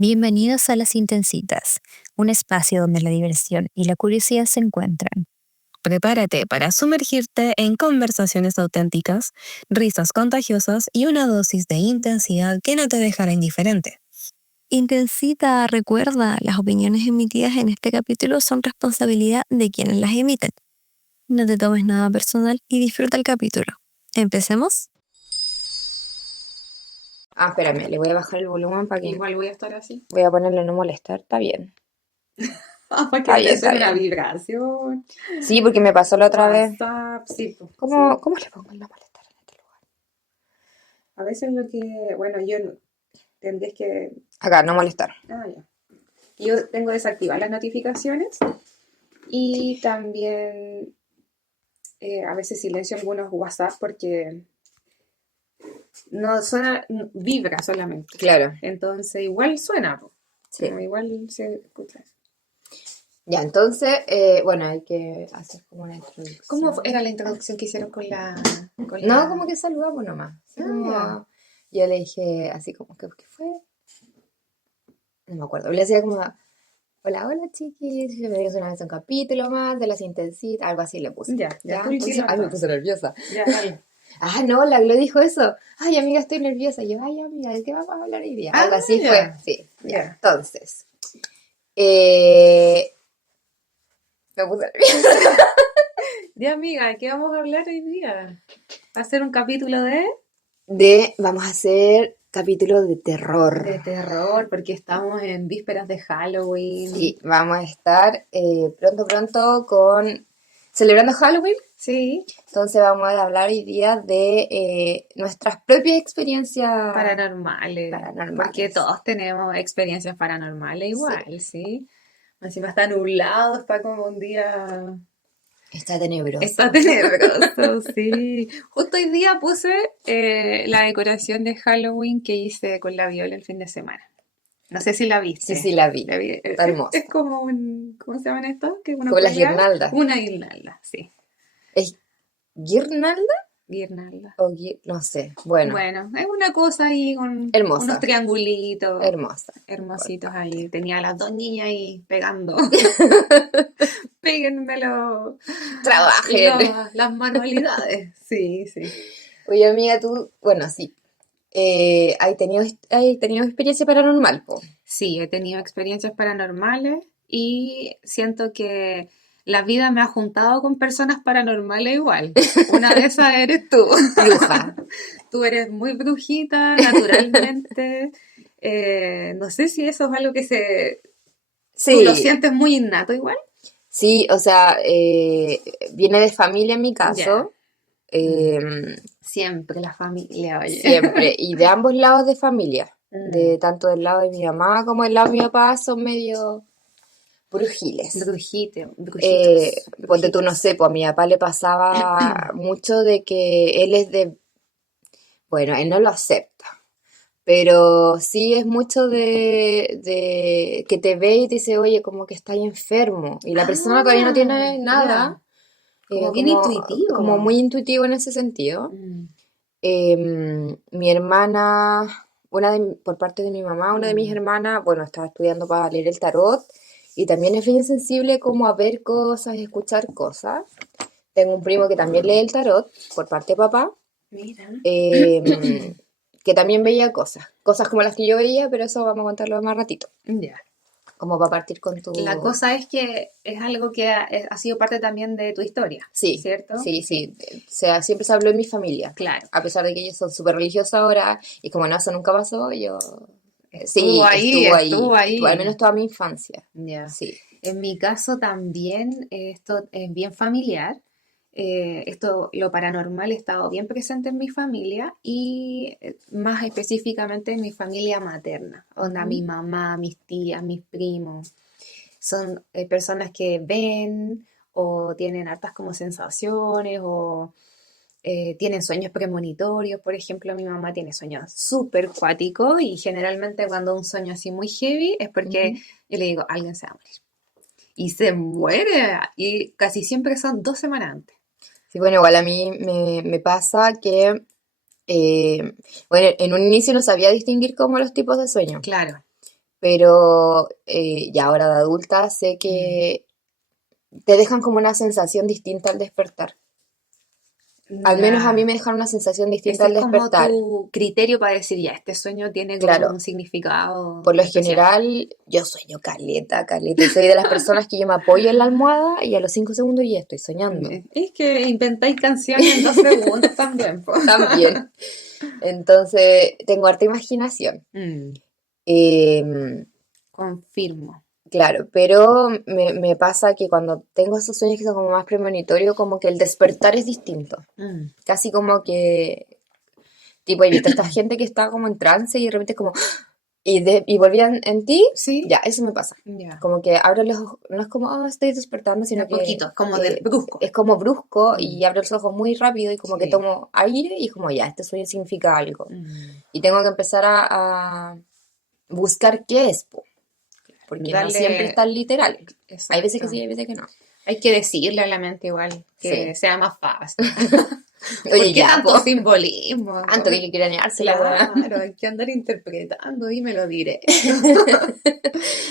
Bienvenidos a Las Intensitas, un espacio donde la diversión y la curiosidad se encuentran. Prepárate para sumergirte en conversaciones auténticas, risas contagiosas y una dosis de intensidad que no te dejará indiferente. Intensita, recuerda, las opiniones emitidas en este capítulo son responsabilidad de quienes las emiten. No te tomes nada personal y disfruta el capítulo. ¿Empecemos? Espérame, le voy a bajar el volumen para que... Igual voy a estar así. Voy a ponerle no molestar, está bien. Para que Está bien, empiece está una bien. vibración. Sí, porque me pasó la otra vez. WhatsApp, sí, pues, ¿Cómo, sí. ¿cómo le pongo el no molestar en este lugar? A veces lo que, bueno, yo tendréis que... Acá, no molestar. Ya. Yo tengo desactivar las notificaciones y también a veces silencio algunos WhatsApp porque no suena, vibra solamente. Claro. Entonces igual suena, po. Sí. Igual se escucha. Ya, entonces, bueno, hay que hacer como una introducción. ¿Cómo era la introducción que hicieron con la...? No, como que saludamos nomás. Así como, ya. yo le dije así como, ¿qué fue? No me acuerdo. Le decía como, hola chiquis, bienvenidos una vez a un capítulo más de Las Intensitas, algo así le puse. Ya, tú Entonces, hiciste me puse nerviosa. Ya, dale. No, la Glo dijo eso. Ay, amiga, estoy nerviosa. Y yo, ay, amiga, ¿de qué vamos a hablar hoy día? Algo así ya. fue. Sí, ya. Ya. Entonces, me puse nerviosa. Ya, amiga, ¿de qué vamos a hablar hoy día? ¿Va a ser un capítulo Vamos a hacer capítulo de terror. de terror? Porque estamos en vísperas de Halloween. Sí, vamos a estar pronto celebrando Halloween. Sí. Entonces vamos a hablar hoy día de nuestras propias experiencias Paranormales. Porque todos tenemos experiencias paranormales igual, ¿sí? Encima está nublado, está como un día... Está tenebroso. Está tenebroso, sí. Justo hoy día puse la decoración de Halloween que hice con la Viola el fin de semana. No sé si la viste. Sí, la vi. Está hermoso. Es como un... ¿Cómo se llaman estos? Como las guirnaldas. Una guirnalda, sí. ¿Es guirnalda? Guirnalda. No sé. Bueno, es una cosa ahí con hermosa. unos triangulitos. Hermosa. Hermositos ahí. Tenía a las dos niñas ahí pegando. Péguenmelo. Trabajen. Las manualidades. Sí. Oye, amiga, tú, bueno, sí. ¿Has tenido experiencia paranormal, po? Sí, he tenido experiencias paranormales y siento que la vida me ha juntado con personas paranormales igual. Una de esas eres tú. Bruja. Tú eres muy brujita, naturalmente. No sé si eso es algo que Sí. ¿Tú lo sientes muy innato igual? Sí, o sea, viene de familia en mi caso. Siempre la familia, oye. Siempre. Y de ambos lados de familia. Tanto del lado de mi mamá como del lado de mi papá son medio brujiles. Brujitos. Ponte tú, no sé, pues a mi papá le pasaba mucho de que él es de... Bueno, él no lo acepta. Pero sí es mucho de que te ve y te dice, oye, como que estás enfermo. Y la persona todavía no tiene nada. Como bien intuitivo. Como muy intuitivo en ese sentido. Mi hermana, por parte de mi mamá, una de mis hermanas, bueno, estaba estudiando para leer el tarot. Y también es bien sensible como a ver cosas y escuchar cosas. Tengo un primo que también lee el tarot, por parte de papá. Mira. Que también veía cosas como las que yo veía, pero eso vamos a contarlo más ratito. Ya. Como para partir con tu... La cosa es que es algo que ha sido parte también de tu historia, sí, ¿cierto? Sí. O sea, siempre se habló en mi familia. Claro. A pesar de que ellos son súper religiosos ahora, y como no, eso nunca pasó, yo... Estuvo ahí. Al menos toda mi infancia. Ya. Sí. En mi caso también esto es bien familiar. Lo paranormal ha estado bien presente en mi familia y más específicamente en mi familia materna, onda mi mamá, mis tías, mis primos. Son personas que ven o tienen hartas como sensaciones o tienen sueños premonitorios. Por ejemplo, mi mamá tiene sueños súper cuáticos y generalmente cuando un sueño así muy heavy es porque yo le digo, alguien se va a morir. Y se muere. Y casi siempre son 2 semanas antes. Sí, bueno, igual a mí me pasa que, bueno, en un inicio no sabía distinguir como los tipos de sueños. Claro. pero ya ahora de adulta sé que te dejan como una sensación distinta al despertar. Al menos a mí me dejan una sensación distinta Ese al es como despertar. tu criterio para decir, ya, este sueño tiene como Claro. un significado Por lo especial. general, yo sueño caleta. Y soy de las personas que yo me apoyo en la almohada y a los 5 segundos ya estoy soñando. Es que inventáis canciones en 2 segundos también, po. También. Entonces, tengo harta imaginación. Em, Confirmo. Claro, pero me pasa que cuando tengo esos sueños que son como más premonitorios, como que el despertar es distinto. Casi como que, tipo, he visto esta gente que está como en trance y de repente es como, y volvían en ti, Sí. ya, eso me pasa. Ya. Como que abro los ojos, no es como, estoy despertando, sino Un que poquito, como de brusco. es como brusco y abro los ojos muy rápido y como que Sí. tomo aire y como, ya, este sueño significa algo. Y tengo que empezar a buscar qué es, po. Porque no siempre es tan literal. Hay veces que sí, hay veces que no. Hay que decirle a la mente igual, que sea más fácil. Oye, ¿Por qué ya, tanto po. simbolismo? Tanto que hay que cranearse la weá. Claro, hay que andar interpretando y me lo diré.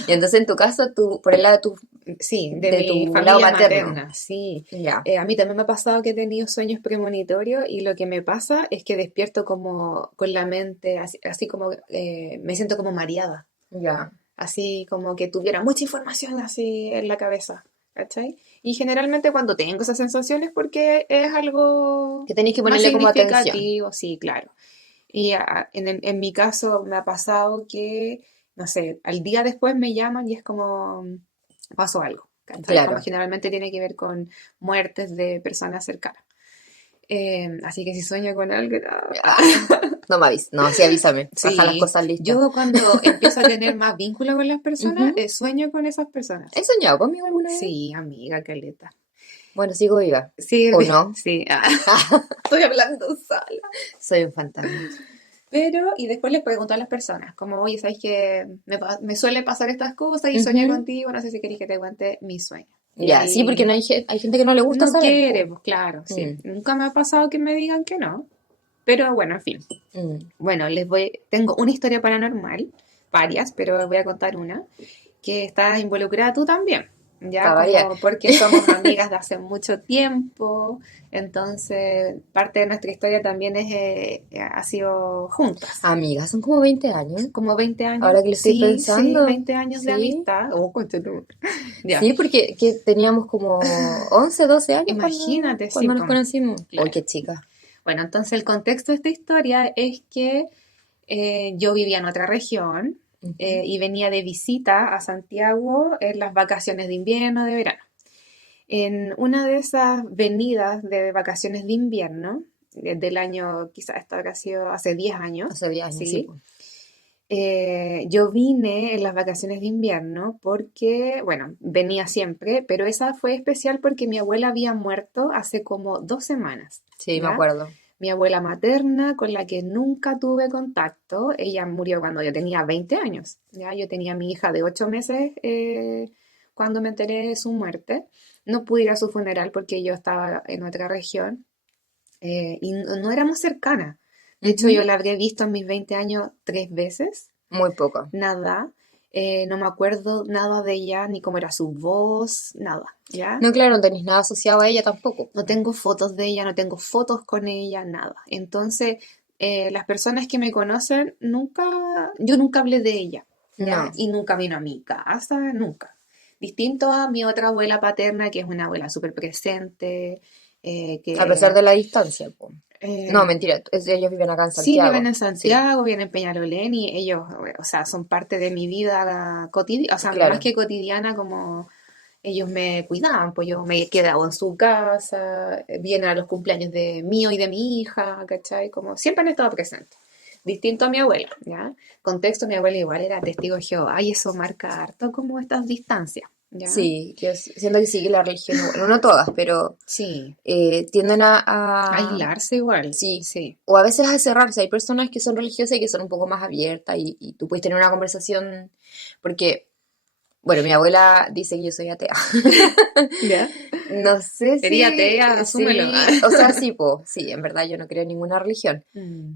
Y entonces en tu caso, tú, por el lado de tu, Sí, de de mi tu familia lado materno. materna, sí. Ya. A mí también me ha pasado que he tenido sueños premonitorios y lo que me pasa es que despierto como con la mente, así como me siento como mareada, Ya. así como que tuviera mucha información así en la cabeza, ¿cachai? Y generalmente cuando tengo esas sensaciones porque es algo Que tenéis que más ponerle como atención. significativo, sí, claro. Y en mi caso me ha pasado que, no sé, al día después me llaman y es como, pasó algo, ¿cachai? Claro. Como generalmente tiene que ver con muertes de personas cercanas. Así que si sueño con algo, No me avises. No, sí, avísame. sí, Baja las cosas listas. yo cuando empiezo a tener más vínculo con las personas, sueño con esas personas. ¿Has soñado conmigo alguna vez? Sí, amiga, caleta. Bueno, sigo viva. Sí, ¿O no? sí. Estoy hablando sola. Soy un fantasma. Pero, y después les pregunto a las personas, como, oye, ¿sabes que me suele pasar estas cosas y soñé contigo? No sé si queréis que te cuente mi sueño. Y Ya, ahí sí, porque no hay gente que no le gusta no saber. quiere, pues claro, sí. Nunca me ha pasado que me digan que no. Pero bueno, en fin. Bueno, tengo una historia paranormal, varias, pero voy a contar una, que está involucrada tú también. Ya, como porque somos amigas de hace mucho tiempo, entonces parte de nuestra historia también ha sido juntas. Amigas, son como 20 años. Como 20 años. Ahora que lo estoy pensando. Sí, 20 años de amistad. Oh, ya. Sí, porque que teníamos como 11, 12 años Imagínate, cuando sí, nos conocimos. Claro. Oh, qué chica. Bueno, entonces el contexto de esta historia es que yo vivía en otra región y venía de visita a Santiago en las vacaciones de invierno, de verano. En una de esas venidas de vacaciones de invierno, del año, quizás esto habrá sido hace 10 años. Hace 10 años, sí. Yo vine en las vacaciones de invierno porque, bueno, venía siempre, pero esa fue especial porque mi abuela había muerto hace como 2 semanas. Sí, ¿ya? me acuerdo. Mi abuela materna, con la que nunca tuve contacto, ella murió cuando yo tenía 20 años. ¿ya? Yo tenía a mi hija de 8 meses cuando me enteré de su muerte. No pude ir a su funeral porque yo estaba en otra región y no éramos cercanas. De hecho, yo la habría visto en mis 20 años 3 veces. Muy poco. Nada. No me acuerdo nada de ella, ni cómo era su voz, nada. ¿ya? No, claro, no tenéis nada asociado a ella tampoco. No tengo fotos de ella, no tengo fotos con ella, nada. Entonces, las personas que me conocen, yo nunca hablé de ella. ¿ya? No. Y nunca vino a mi casa, nunca. Distinto a mi otra abuela paterna, que es una abuela súper presente. A pesar de la distancia. No, mentira, ellos viven acá en Santiago. Sí, viven en Santiago, viven en Peñalolén y ellos, o sea, son parte de mi vida cotidiana, o sea, Claro. más que cotidiana, como ellos me cuidaban, pues yo me quedaba en su casa, vienen a los cumpleaños de mío y de mi hija, ¿cachai? Como siempre han estado presentes. Distinto a mi abuela, ¿ya? Contexto, mi abuela igual era testigo de Jehová y eso marca harto como estas distancias, ¿ya? Sí, yo siento que sí, que la religión, bueno, no todas, pero Sí, tienden a aislarse igual. Sí. Sí. O a veces a cerrarse. Hay personas que son religiosas y que son un poco más abiertas y tú puedes tener una conversación, porque, bueno, mi abuela dice que yo soy atea. ¿Ya? No sé si... Sería atea, asúmelo. Sí, o sea, sí, sí, en verdad yo no creo en ninguna religión. Mm.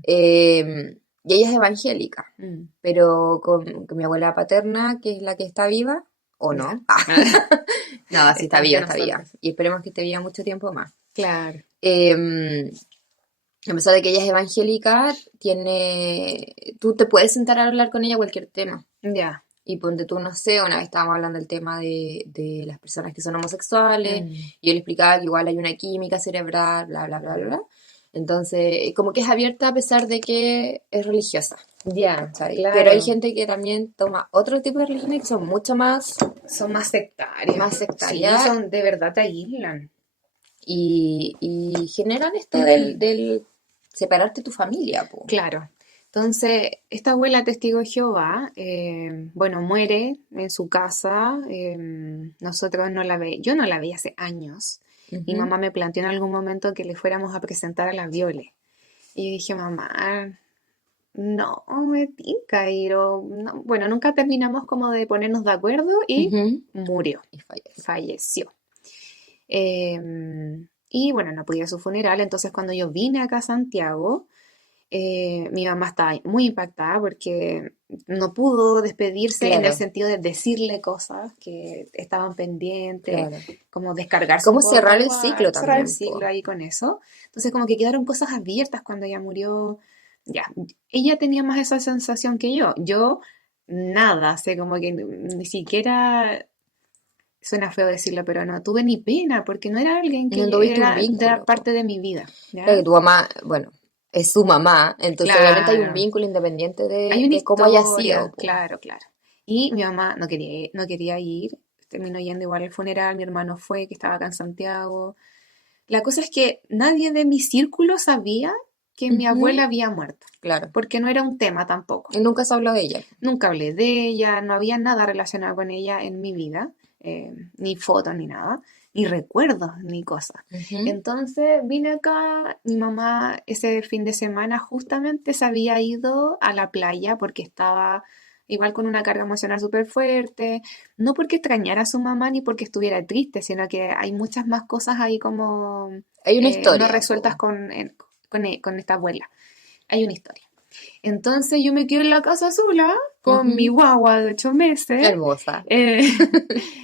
Y ella es evangélica, Mm. pero con mi abuela paterna, que es la que está viva, o Ya. no. No, sí está Están viva, con está viva. nosotros. Y esperemos que esté viva mucho tiempo más. Claro. A pesar de que ella es evangélica, tú te puedes sentar a hablar con ella cualquier tema. Ya. Y ponte tú, no sé, una vez estábamos hablando del tema de las personas que son homosexuales, Mm. y yo le explicaba que igual hay una química cerebral, bla, bla, bla, bla, bla. Entonces, como que es abierta a pesar de que es religiosa, Ya, ¿cachai? claro. Pero hay gente que también toma otro tipo de religiones que son mucho más Son más sectarias. Más Sí, sectarias. son de verdad te aíslan. y generan esto del separarte de tu familia, po. Claro. Entonces, esta abuela testigo de Jehová, bueno, muere en su casa. Nosotros no la ve, yo no la vi hace años. Mi Ujú. mamá me planteó en algún momento que le fuéramos a presentar a la Viole. Y yo dije, mamá, no, me tinca ir. No. Bueno, nunca terminamos como de ponernos de acuerdo y Ujú. murió, Y fallece. falleció. Y bueno, no pude ir a su funeral, entonces cuando yo vine acá a Santiago, mi mamá estaba muy impactada porque no pudo despedirse en el Claro, sentido de decirle cosas que estaban pendientes, claro. como descargarse un ¿Cómo poco cerrar el igual, ciclo cerrar el también, ciclo po? ahí con eso. Entonces como que quedaron cosas abiertas cuando ella murió. Ya, ella tenía más esa sensación que yo nada, sé como que ni siquiera. Suena feo decirlo, pero no tuve ni pena porque no era alguien No tuviste un era vínculo, po. parte de mi vida, Claro ¿ya? que tu mamá, bueno, es su mamá, entonces obviamente hay un Claro, vínculo independiente hay de, una de cómo haya sido, historia, po. claro, claro. Y mi mamá no quería ir, terminó yendo igual al funeral, mi hermano fue, que estaba acá en Santiago. La cosa es que nadie de mi círculo sabía que mi Ujú. abuela había muerto, Claro. porque no era un tema tampoco. Y nunca se habló de ella. Nunca hablé de ella, no había nada relacionado con ella en mi vida, ni fotos ni nada, ni recuerdos ni cosas. Ujú. Entonces vine acá, mi mamá ese fin de semana justamente se había ido a la playa porque estaba igual con una carga emocional súper fuerte, no porque extrañara a su mamá ni porque estuviera triste, sino que hay muchas más cosas ahí como Hay una no historia, resueltas po. con esta abuela. Hay una historia. Entonces yo me quedé en la casa sola con mi Ujú. guagua de 8 meses. Hermosa. Eh,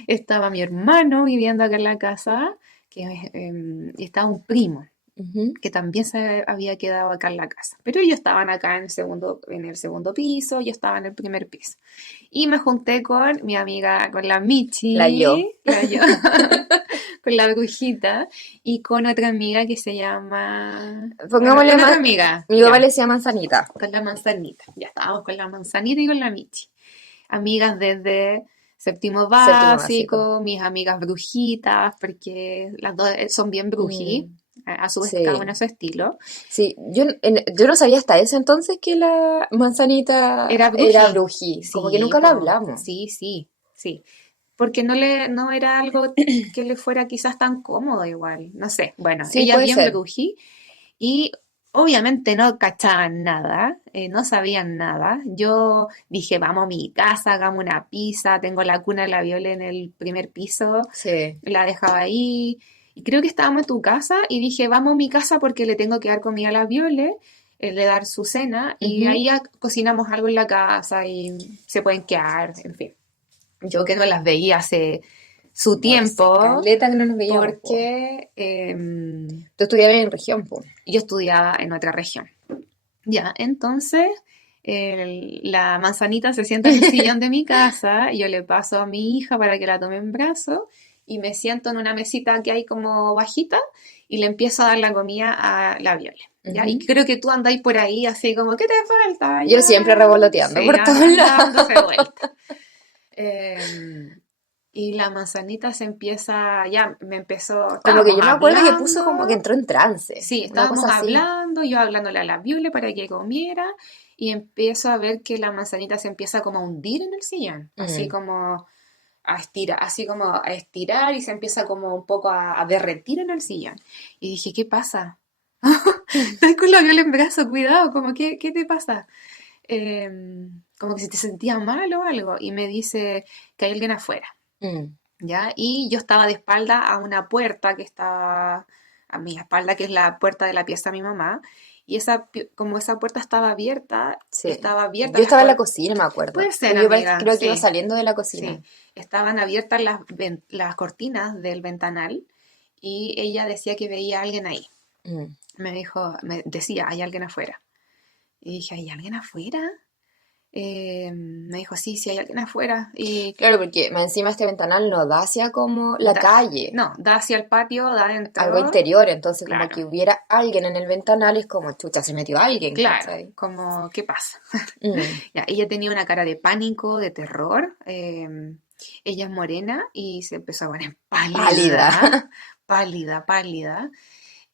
estaba mi hermano viviendo acá en la casa, y estaba un primo Ujú. que también se había quedado acá en la casa. Pero ellos estaban acá en el segundo piso, yo estaba en el primer piso. Y me junté con mi amiga, con la La yo. Michi, la yo, con la brujita, y con otra amiga que se llama... Bueno, Pongámosle con otra más. amiga, Mi papá ya. le decía manzanita. Con la manzanita. Ya estábamos con la manzanita y con la Michi. Amigas desde séptimo Séptimo básico. básico, mis amigas brujitas, porque las dos son bien bruji, Mm, a su vez cada una sí. a su estilo. Sí, yo no sabía hasta ese entonces que la manzanita Era era bruji. brují. Como que Sí, nunca lo po. hablamos. Sí, sí, sí. Porque no era algo que le fuera quizás tan cómodo igual. No sé. Bueno, Sí, ella puede bien ser. bruji. Y obviamente no cachaban nada, no sabían nada. Yo dije, vamos a mi casa, hagamos una pizza, tengo la cuna de la Viola en el primer piso, Sí. la dejaba ahí. Y creo que estábamos en tu casa y dije, vamos a mi casa porque le tengo que dar comida a la Viole, le dar su cena y Ujú. ahí ya cocinamos algo en la casa y se pueden quedar, en fin. Yo que no las veía hace su Bueno, sí, tiempo caleta que no nos veíamos, po. porque Tú estudiabas en región, po. yo estudiaba en otra región. Ya, entonces la manzanita se sienta en el sillón de mi casa, y yo le paso a mi hija para que la tome en brazos y me siento en una mesita que hay como bajita y le empiezo a dar la comida a la Viole. ¿Ya? Y Ujú. creo que tú andáis por ahí así como, ¿qué te falta? Yo Ya, siempre revoloteando sí, por todos lados. dándose vuelta. Em, y la manzanita me empezó, Como que estábamos yo me acuerdo que puso como que hablando. entró en trance. Sí, Una estábamos cosa así. hablando, yo hablándole a la Viole para que comiera, y empiezo a ver que la manzanita se empieza como a hundir en el sillón, así Mm. como a estirar y se empieza como un poco a derretir en el sillón. Y dije, ¿qué pasa? Estoy con la Viole en brazo, cuidado, como, ¿qué te pasa? Como que si te sentías mal o algo, y me dice que hay alguien afuera. Mm. ¿Ya? Y yo estaba de espalda a una puerta que estaba a mi espalda, que es la puerta de la pieza de mi mamá, y como esa puerta estaba abierta, Sí. estaba abierta Yo estaba en la las cocina, me acuerdo. Puede ser, Porque yo amiga, creo que iba sí, saliendo de la cocina. sí. Estaban abiertas las cortinas del ventanal y ella decía que veía a alguien ahí. Mm. Me decía, hay alguien afuera. Y dije, ¿hay alguien afuera? Me dijo, sí, sí, hay alguien afuera. Y Claro, porque más encima este ventanal no da hacia como la da, calle, no, da hacia el patio, da algo adentro. interior, entonces como Claro, que hubiera alguien en el ventanal es como, chucha, se metió alguien, claro, ¿cachai? como, ¿qué pasa? Mm. Ya, ella tenía una cara de pánico, de terror. Ella es morena y se empezó a poner Pálida. pálida, pálida, pálida.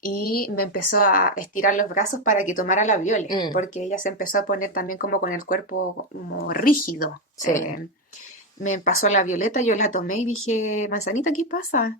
Y me empezó a estirar los brazos para que tomara la Viole, Mm. porque ella se empezó a poner también como con el cuerpo como rígido. Sí. Me pasó la Violeta, yo la tomé y dije, Manzanita, ¿qué pasa?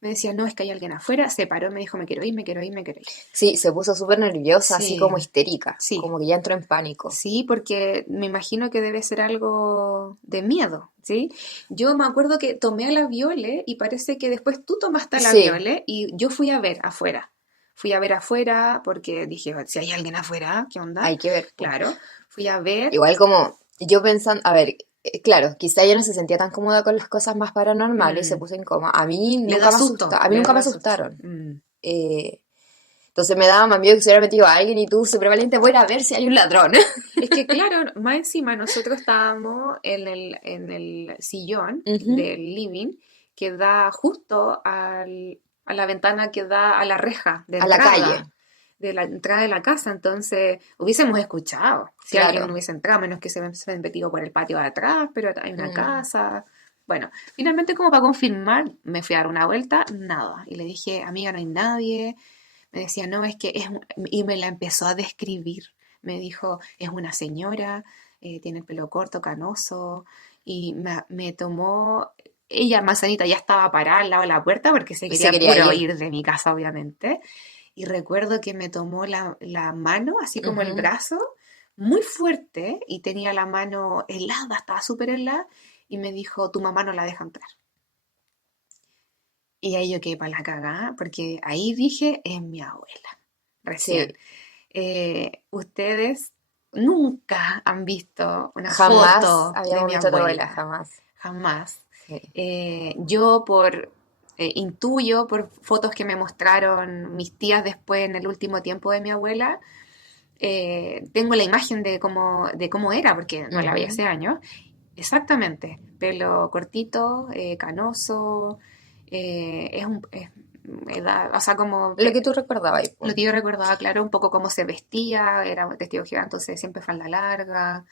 Me decía, no, es que hay alguien afuera. Se paró y me dijo, me quiero ir, me quiero ir, me quiero ir. Sí, se puso súper nerviosa, así Sí, como histérica, sí, como que ya entró en pánico. sí, porque me imagino que debe ser algo de miedo, ¿sí? Yo me acuerdo que tomé a la Viole y parece que después tú tomaste a la Sí, Viole y yo fui a ver afuera. Fui a ver afuera porque dije, si hay alguien afuera, ¿qué onda? hay que ver, po. Claro, fui a ver. Igual como yo pensando, a ver, claro, quizá ella no se sentía tan cómoda con las cosas más paranormales y se mm, puso incómoda. A mí le nunca da me susto, asusta, a mí le nunca me da susto. asustaron. Eh, entonces me daba más miedo que se hubiera metido a alguien y tú, súper valiente, voy a ir a ver si hay un ladrón. Es que claro, más encima nosotros estábamos en el sillón Ujú. del living que da justo a la ventana que da a la reja A la calle, de la entrada de la casa. Entonces hubiésemos escuchado si alguien no claro. hubiese entrado, a menos que se hubiese metido por el patio de atrás, pero hay una Mm. casa. Bueno, finalmente como para confirmar, me fui a dar una vuelta, nada. Y le dije, amiga, no hay nadie. Me decía, no, es que y me la empezó a describir. Me dijo, es una señora, tiene el pelo corto, canoso, y me tomó, ella, Manzanita, ya estaba parada al lado de la puerta porque se Y se quería quería puro ir. ir de mi casa, obviamente. Y recuerdo que me tomó la mano, así como el Ujú. brazo, muy fuerte, y tenía la mano helada, estaba súper helada, y me dijo, tu mamá no la deja entrar. Y ahí yo quedé para la cagada, porque ahí dije, es mi abuela, recién. Sí, Ustedes nunca han visto una jamás foto de habíamos mi visto a tu abuela, abuela, jamás. jamás. Sí. Yo intuyo por fotos que me mostraron mis tías después en el último tiempo de mi abuela, tengo la imagen de cómo era, porque no la veía Ujú. hace años. Exactamente, pelo cortito, canoso, edad, o sea, como Lo que tú recordabas ahí, lo po. que yo recordaba, claro, un poco cómo se vestía, era un testigo gigante, entonces siempre falda larga.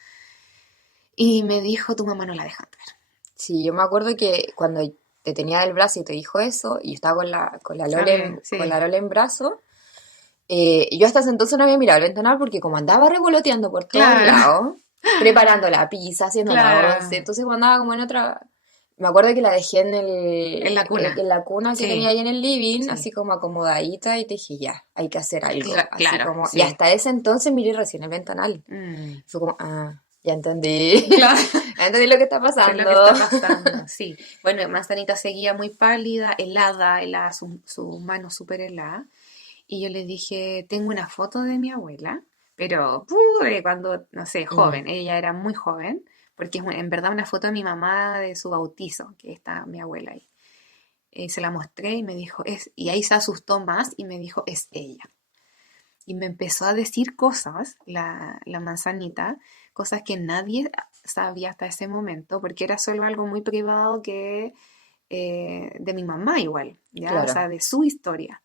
Y me dijo, tu mamá no la deja entrar. Sí, yo me acuerdo que cuando te tenía del brazo y te dijo eso, y yo estaba con la Lola También, con sí. la Lola en brazo, yo hasta ese entonces no había mirado el ventanal porque como andaba revoloteando por todos Claro, lados, preparando la pizza, haciendo la once, claro. entonces cuando andaba como en otra. Me acuerdo que la dejé En la cuna. en la cuna que tenía Sí, ahí en el living, así sí. como acomodadita, y te dije, ya, hay que hacer algo. Así Claro, como, y sí. hasta ese entonces miré recién el ventanal. Mm, Fue como, ya entendí. claro. Ya entendí lo que está ¿Qué es lo pasando. que está pasando? Sí. Bueno, Manzanita seguía muy pálida, helada, sus manos súper heladas. Y yo le dije, tengo una foto de mi abuela, pero cuando, no sé, Mm. joven, ella era muy joven, porque es en verdad una foto de mi mamá de su bautizo, que está mi abuela ahí. Se la mostré y me dijo, y ahí se asustó más y me dijo, es ella. Y me empezó a decir cosas, la manzanita, cosas que nadie sabía hasta ese momento, porque era solo algo muy privado de mi mamá igual, ¿ya? O Claro, sea, de su historia.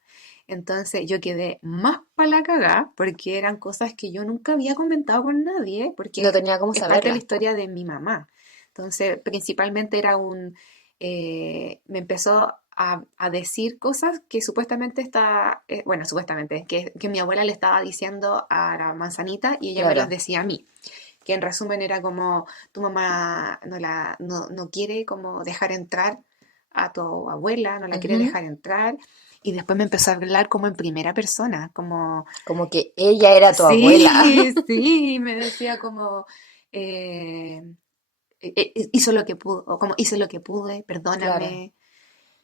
Entonces yo quedé más para la cagá porque eran cosas que yo nunca había comentado con nadie, no porque tenía cómo es parte de la saberlas, po. historia de mi mamá. Entonces, principalmente me empezó a decir cosas que supuestamente bueno, supuestamente, que mi abuela le estaba diciendo a la manzanita y ella me los Claro. decía a mí, que en resumen era como tu mamá no quiere como dejar entrar a tu abuela, no la quiere Ujú. dejar entrar. Y después me empezó a hablar como en primera persona, como, Como que ella era tu abuela. sí, sí, me decía como, eh, hizo lo que pudo, o como hice lo que pude, Claro. perdóname.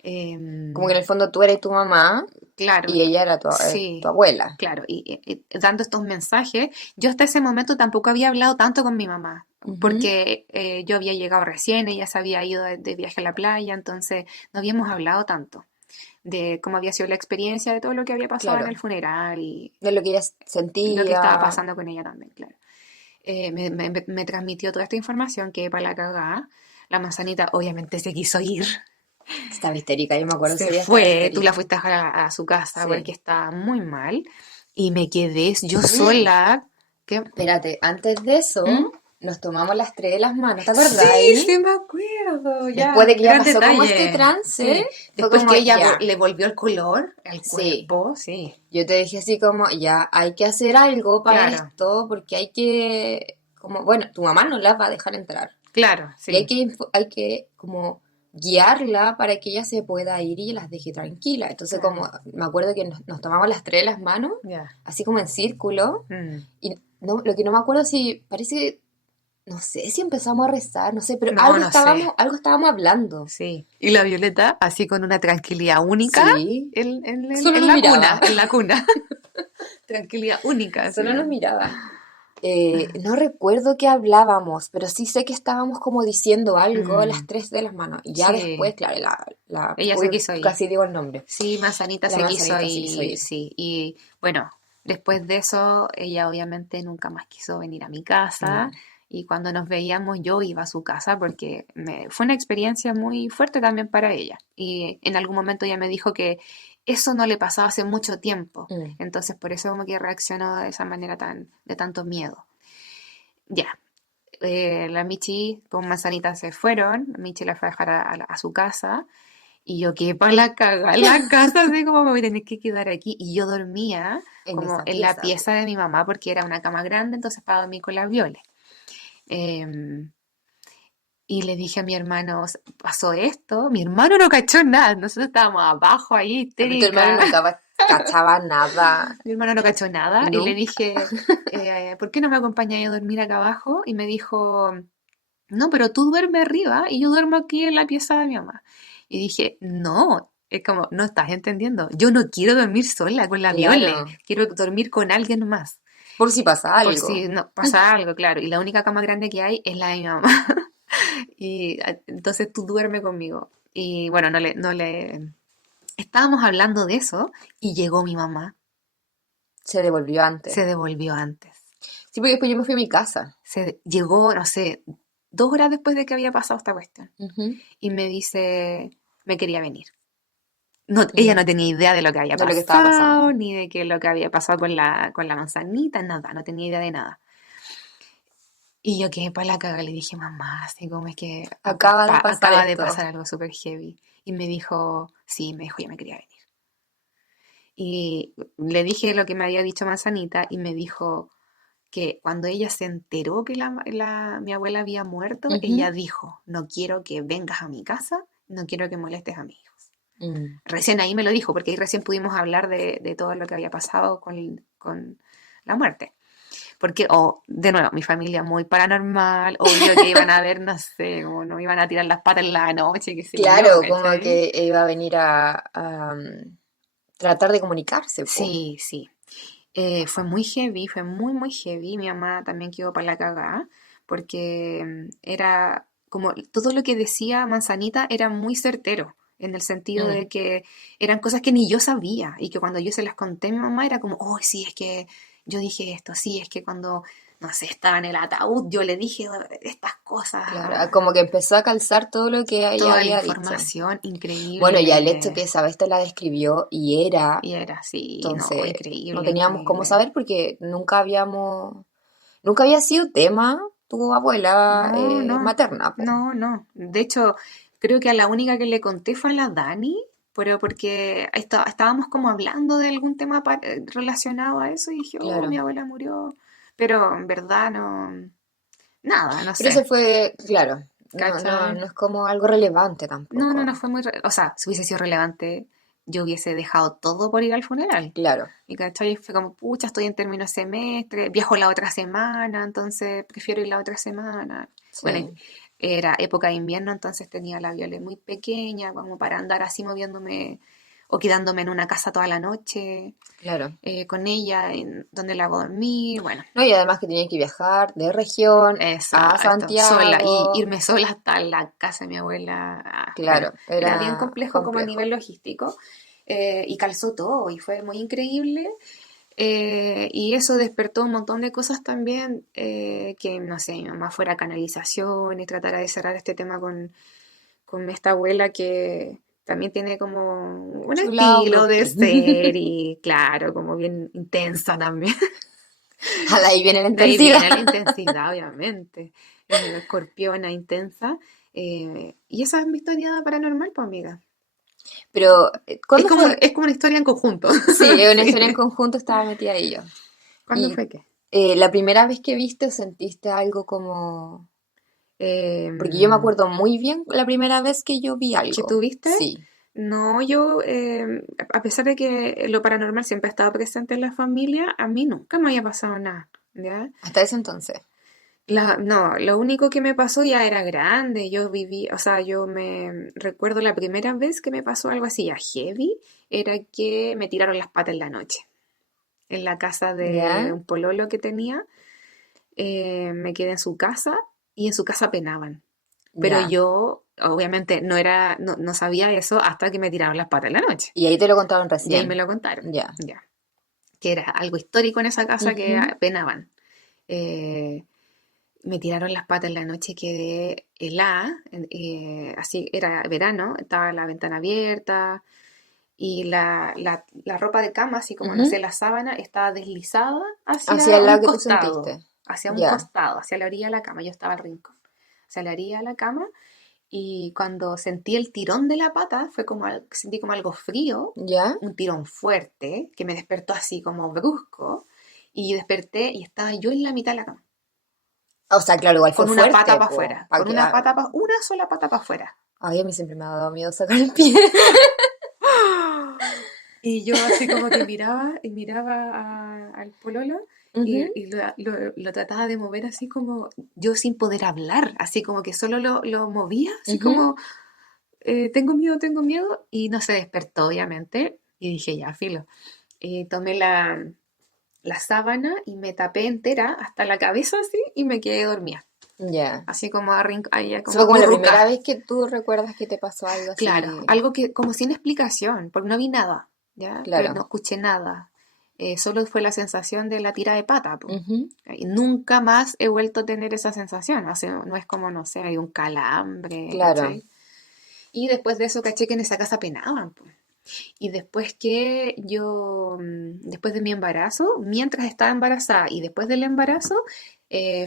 Como que en el fondo tú eres tu mamá Claro, y ella era sí. tu abuela. Claro, y dando estos mensajes, yo hasta ese momento tampoco había hablado tanto con mi mamá, porque yo había llegado recién, ella se había ido de viaje a la playa, entonces no habíamos hablado tanto de cómo había sido la experiencia, de todo lo que había pasado en Claro. el funeral y De lo que ella lo que estaba sentía. pasando con ella también, claro. Me transmitió toda esta información que para la cagada, la manzanita obviamente se quiso ir. Estaba histérica, yo me acuerdo ese Se día estaba fue, tú la histérica. fuiste a dejar a su casa Sí. porque estaba muy mal y me quedé yo sola. ¿Qué? Espérate, antes de eso, ¿Mm? nos tomamos las tres de las manos, ¿te acordás? Sí, sí me acuerdo, ya, Después de que ya gran pasó como este detalle. trance, Sí, fue después como que ella ya. le volvió el color al Sí. cuerpo, sí, Yo te dije así como, ya, hay que hacer algo para claro, esto, porque hay que, como, bueno, tu mamá no la va a dejar entrar. claro, Y hay sí, hay que como guiarla para que ella se pueda ir y las deje tranquila. Entonces, claro, como, me acuerdo que nos tomamos las tres de las manos, ya. así como en círculo, Mm. y no, lo que no me acuerdo si, parece, no sé si empezamos a rezar, no sé, pero No, no sé, algo estábamos hablando. sí. Y la Violeta, así con una tranquilidad única Sí, solo en nos la miraba, cuna, en la cuna. Tranquilidad única, así. solo nos miraba. No recuerdo qué hablábamos, pero sí sé que estábamos como diciendo algo las Mm, tres de las manos. Y ya después, sí, claro, ella se uy, quiso ir. casi digo el nombre. Sí, Manzanita La se quiso manzanita se quiso ir, ir. sí. Y bueno, después de eso, ella obviamente nunca más quiso venir a mi casa. No. Y cuando nos veíamos, yo iba a su casa porque fue una experiencia muy fuerte también para ella. Y en algún momento ella me dijo que eso no le pasaba hace mucho tiempo. Mm. Entonces, por eso como que reaccionó de esa manera de tanto miedo. Ya, la Michi con Manzanita se fueron. Michi la fue a dejar a su casa. Y yo quedé para la caga en la casa, así como me voy a tener que quedar aquí. Y yo dormía En como esa en la pieza. pieza de mi mamá porque era una cama grande, entonces para dormir con la Viole. Em, y le dije a mi hermano, pasó esto. Mi hermano no cachó nada, nosotros estábamos abajo ahí, A mí tu hermano histérica. nunca cachaba nada. Mi hermano no cachó nada y le Nunca. dije, ¿por qué no me acompañas a dormir acá abajo? Y me dijo, no, pero tú duermes arriba y yo duermo aquí en la pieza de mi mamá. Y dije, no, es como, no estás entendiendo. Yo no quiero dormir sola con la Viole, Claro. quiero dormir con alguien más. Por si pasa Por algo. si no pasa algo, claro. Y la única cama grande que hay es la de mi mamá. Y entonces tú duerme conmigo. Y bueno, estábamos hablando de eso y llegó mi mamá. Se devolvió antes. Se devolvió antes. Sí, porque después yo me fui a mi casa. Llegó, no sé, 2 horas después de que había pasado esta cuestión. Ujú. Y me dice, me quería venir. No, ella no tenía idea de lo que había De lo que estaba pasando. pasado, ni de que lo que había pasado con la manzanita, nada, no tenía idea de nada. Y yo quedé para la caga, le dije, mamá, así como es que Acaba de pasar acaba de esto. pasar algo súper heavy. Y me dijo, sí, me dijo, ya me quería venir. Y le dije lo que me había dicho Manzanita y me dijo que cuando ella se enteró que mi abuela había muerto, Ujú. ella dijo, no quiero que vengas a mi casa, no quiero que molestes a mis hijos. Mm. Recién ahí me lo dijo, porque ahí recién pudimos hablar de todo lo que había pasado con la muerte. Porque, de nuevo, mi familia muy paranormal, obvio que iban a ver, no sé, como no iban a tirar las patas en la noche, qué sé yo, Claro, como ¿cachai? que iba a venir tratar de comunicarse, po. Sí, sí. Fue muy heavy, fue muy, muy heavy. Mi mamá también quedó para la cagada, porque era como todo lo que decía Manzanita era muy certero, en el sentido Mm. de que eran cosas que ni yo sabía, y que cuando yo se las conté a mi mamá era como, oh, sí, es que yo dije esto, sí, es que cuando, no sé, estaba en el ataúd, yo le dije estas cosas, Claro, como que empezó a calzar todo lo que ella toda la había dicho. información Bueno, ya el hecho que increíble. esa vez te la describió y era, Y era así, no, entonces no increíble, teníamos cómo increíble. saber porque nunca había sido tema tu abuela No, no, materna, po. no, no. De hecho, creo que a la única que le conté fue a la Dani, pero porque estábamos como hablando de algún tema relacionado a eso y dije, oh, mi Claro. abuela murió. Pero en verdad no, nada, no Pero eso sé, fue, claro, ¿cachai? no es como algo relevante No, no, no tampoco. fue muy... O sea, si hubiese sido relevante, yo hubiese dejado todo por ir al funeral. Claro, Y cachai, fue como, pucha, estoy en término de semestre, viajo la otra semana, entonces prefiero ir la otra semana. Bueno, sí. Era época de invierno, entonces tenía la Viole muy pequeña, como para andar así moviéndome o quedándome en una casa toda la noche Claro. con ella, donde la hago dormir, bueno, No, y además que tenía que viajar de región a exacto, sola, y Santiago. irme sola hasta la casa de mi abuela, bueno, Claro, era bien era complejo como a complejo. nivel logístico, y calzó todo, y fue muy increíble. Y eso despertó un montón de cosas también, que no sé, mi mamá fuera a canalización y tratara de cerrar este tema con esta abuela que también tiene como un Su lado estilo de bruji. ser y claro, como bien intensa también. De ahí viene la De ahí intensidad. viene la intensidad, obviamente. Es una escorpiona intensa. Y esa es mi historia paranormal, pues, amiga. Pero, ¿cuándo fue? Es como una historia en conjunto. Sí, es una historia en Sí. conjunto, estaba metida ahí yo. ¿Cuándo Y fue qué? la primera vez que viste o sentiste algo como... Porque yo me Em, acuerdo muy bien la primera vez que yo vi ¿Que algo. tuviste? Sí, No, yo, a pesar de que lo paranormal siempre ha estado presente en la familia, a mí nunca me había pasado nada, ¿ya? hasta ese entonces. No, lo único que me pasó ya era grande, yo viví, o sea, yo me recuerdo la primera vez que me pasó algo así ya heavy, era que me tiraron las patas en la noche, en la casa de ¿Ya? un pololo que tenía, me quedé en su casa y en su casa penaban. Pero Ya. yo, obviamente, no sabía eso hasta que me tiraron las patas en la noche. Y ahí te lo contaron Y ahí me recién. lo contaron, Ya. ya. Que era algo histórico en esa casa que Ujú. penaban. Eh, Me tiraron las patas en la noche, quedé helada, así era verano, estaba la ventana abierta y la ropa de cama, así como, no sé, Ujú. la sábana, estaba deslizada Hacia hacia el un lado que tú costado, sentiste. Ya. hacia la orilla de la cama, yo estaba al rincón, hacia la orilla de la cama. Y cuando sentí el tirón de la pata, fue como, sentí como algo frío, ¿Ya? un tirón fuerte, que me despertó así como brusco, y desperté y estaba yo en la mitad de la cama, O sea, claro, igual fue con una pata fuerte, para po. afuera, con una pata una sola pata para afuera. Ay, a mí siempre me ha dado miedo sacar el pie. Y yo así como que miraba y miraba al pololo Ujú. y lo trataba de mover así como yo sin poder hablar, así como que solo lo movía, así Ujú. como tengo miedo, y no se despertó, obviamente, y dije, ya, filo. Tomé la sábana y me tapé entera hasta la cabeza así y me quedé dormida, Ya. así como ahí Eso como fue como la primera acurrucada. vez que tú recuerdas que te pasó algo Claro, así. algo que como sin explicación, porque no vi nada, ¿ya? Pero no Claro. escuché nada. Solo fue la sensación de la tira de pata, po. Ujú. Y nunca más he vuelto a tener esa sensación. O sea, no es como, no sé, hay un calambre, Claro. ¿cachai? Y después de eso caché que en esa casa penaban, pues. Y después que yo, después de mi embarazo, mientras estaba embarazada y después del embarazo,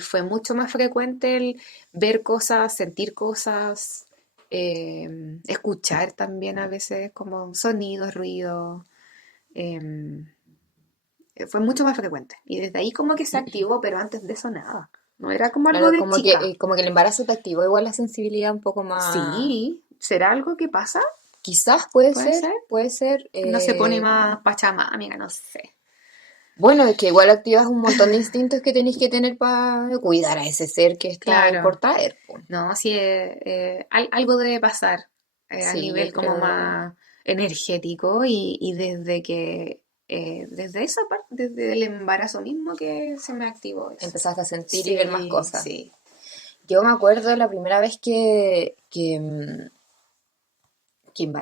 fue mucho más frecuente el ver cosas, sentir cosas, escuchar también a veces como sonidos, ruidos. em, Fue mucho más frecuente. Y desde ahí como que se activó, pero antes de eso nada. No era como algo Claro, de chica. como que el embarazo te activó igual la sensibilidad un poco más. Sí, ¿será algo que pasa? Quizás puede Puede ser, ser. puede ser. No se pone más pachamama, amiga, no sé. Bueno, es que igual activas un montón de instintos que tenéis que tener para cuidar a ese ser que está ahí Claro, por traer, po. no, sí, algo debe pasar a Sí, yo nivel como creo. más energético y desde que, desde esa parte, desde el embarazo mismo que se me activó eso. Empezaste a sentir y ver más Sí, cosas. sí. Yo me acuerdo la primera vez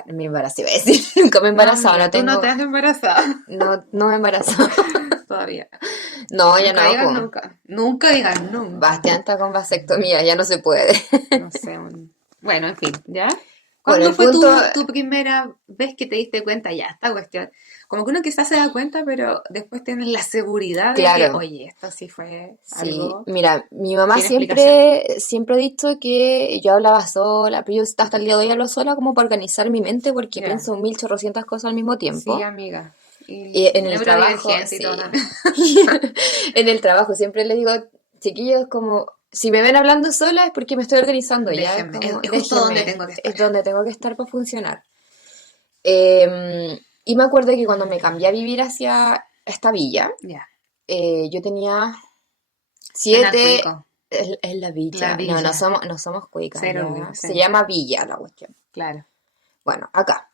me embaracé, iba a decir, nunca me he No, embarazado, amiga, no tú no te tengo, has embarazado no me embarazó. todavía. No, ya Nunca no, digas pues. nunca. Nunca digas nunca. Bastián está con vasectomía, ya no se puede. No sé. Bueno, en fin, ¿ya? Bueno, ¿Cuándo el fue punto, tu primera vez que te diste cuenta ya, esta cuestión? Como que uno quizás se da cuenta, pero después tienes la seguridad de que, claro, oye, esto sí fue sí, algo mira, mi mamá sin explicación. siempre ha dicho que yo hablaba sola, pero yo hasta el día de hoy hablo sola como para organizar mi mente porque Ya, pienso mil chorrocientas cosas al mismo sí, tiempo. amiga. Y Y en el trabajo, neurodivergente y todo sí. también. En el trabajo siempre le digo, chiquillos, como, si me ven hablando sola es porque me estoy organizando ya, es Déjenme, como, es justo donde déjenme, tengo que estar. es donde tengo que estar para funcionar. Y me acuerdo que cuando me cambié a vivir hacia esta villa, Ya, yo tenía suena 7, cuico. Es la villa. La villa. No somos cuicas. Cero, ya. cero. Se llama villa la cuestión. Claro, Bueno, acá.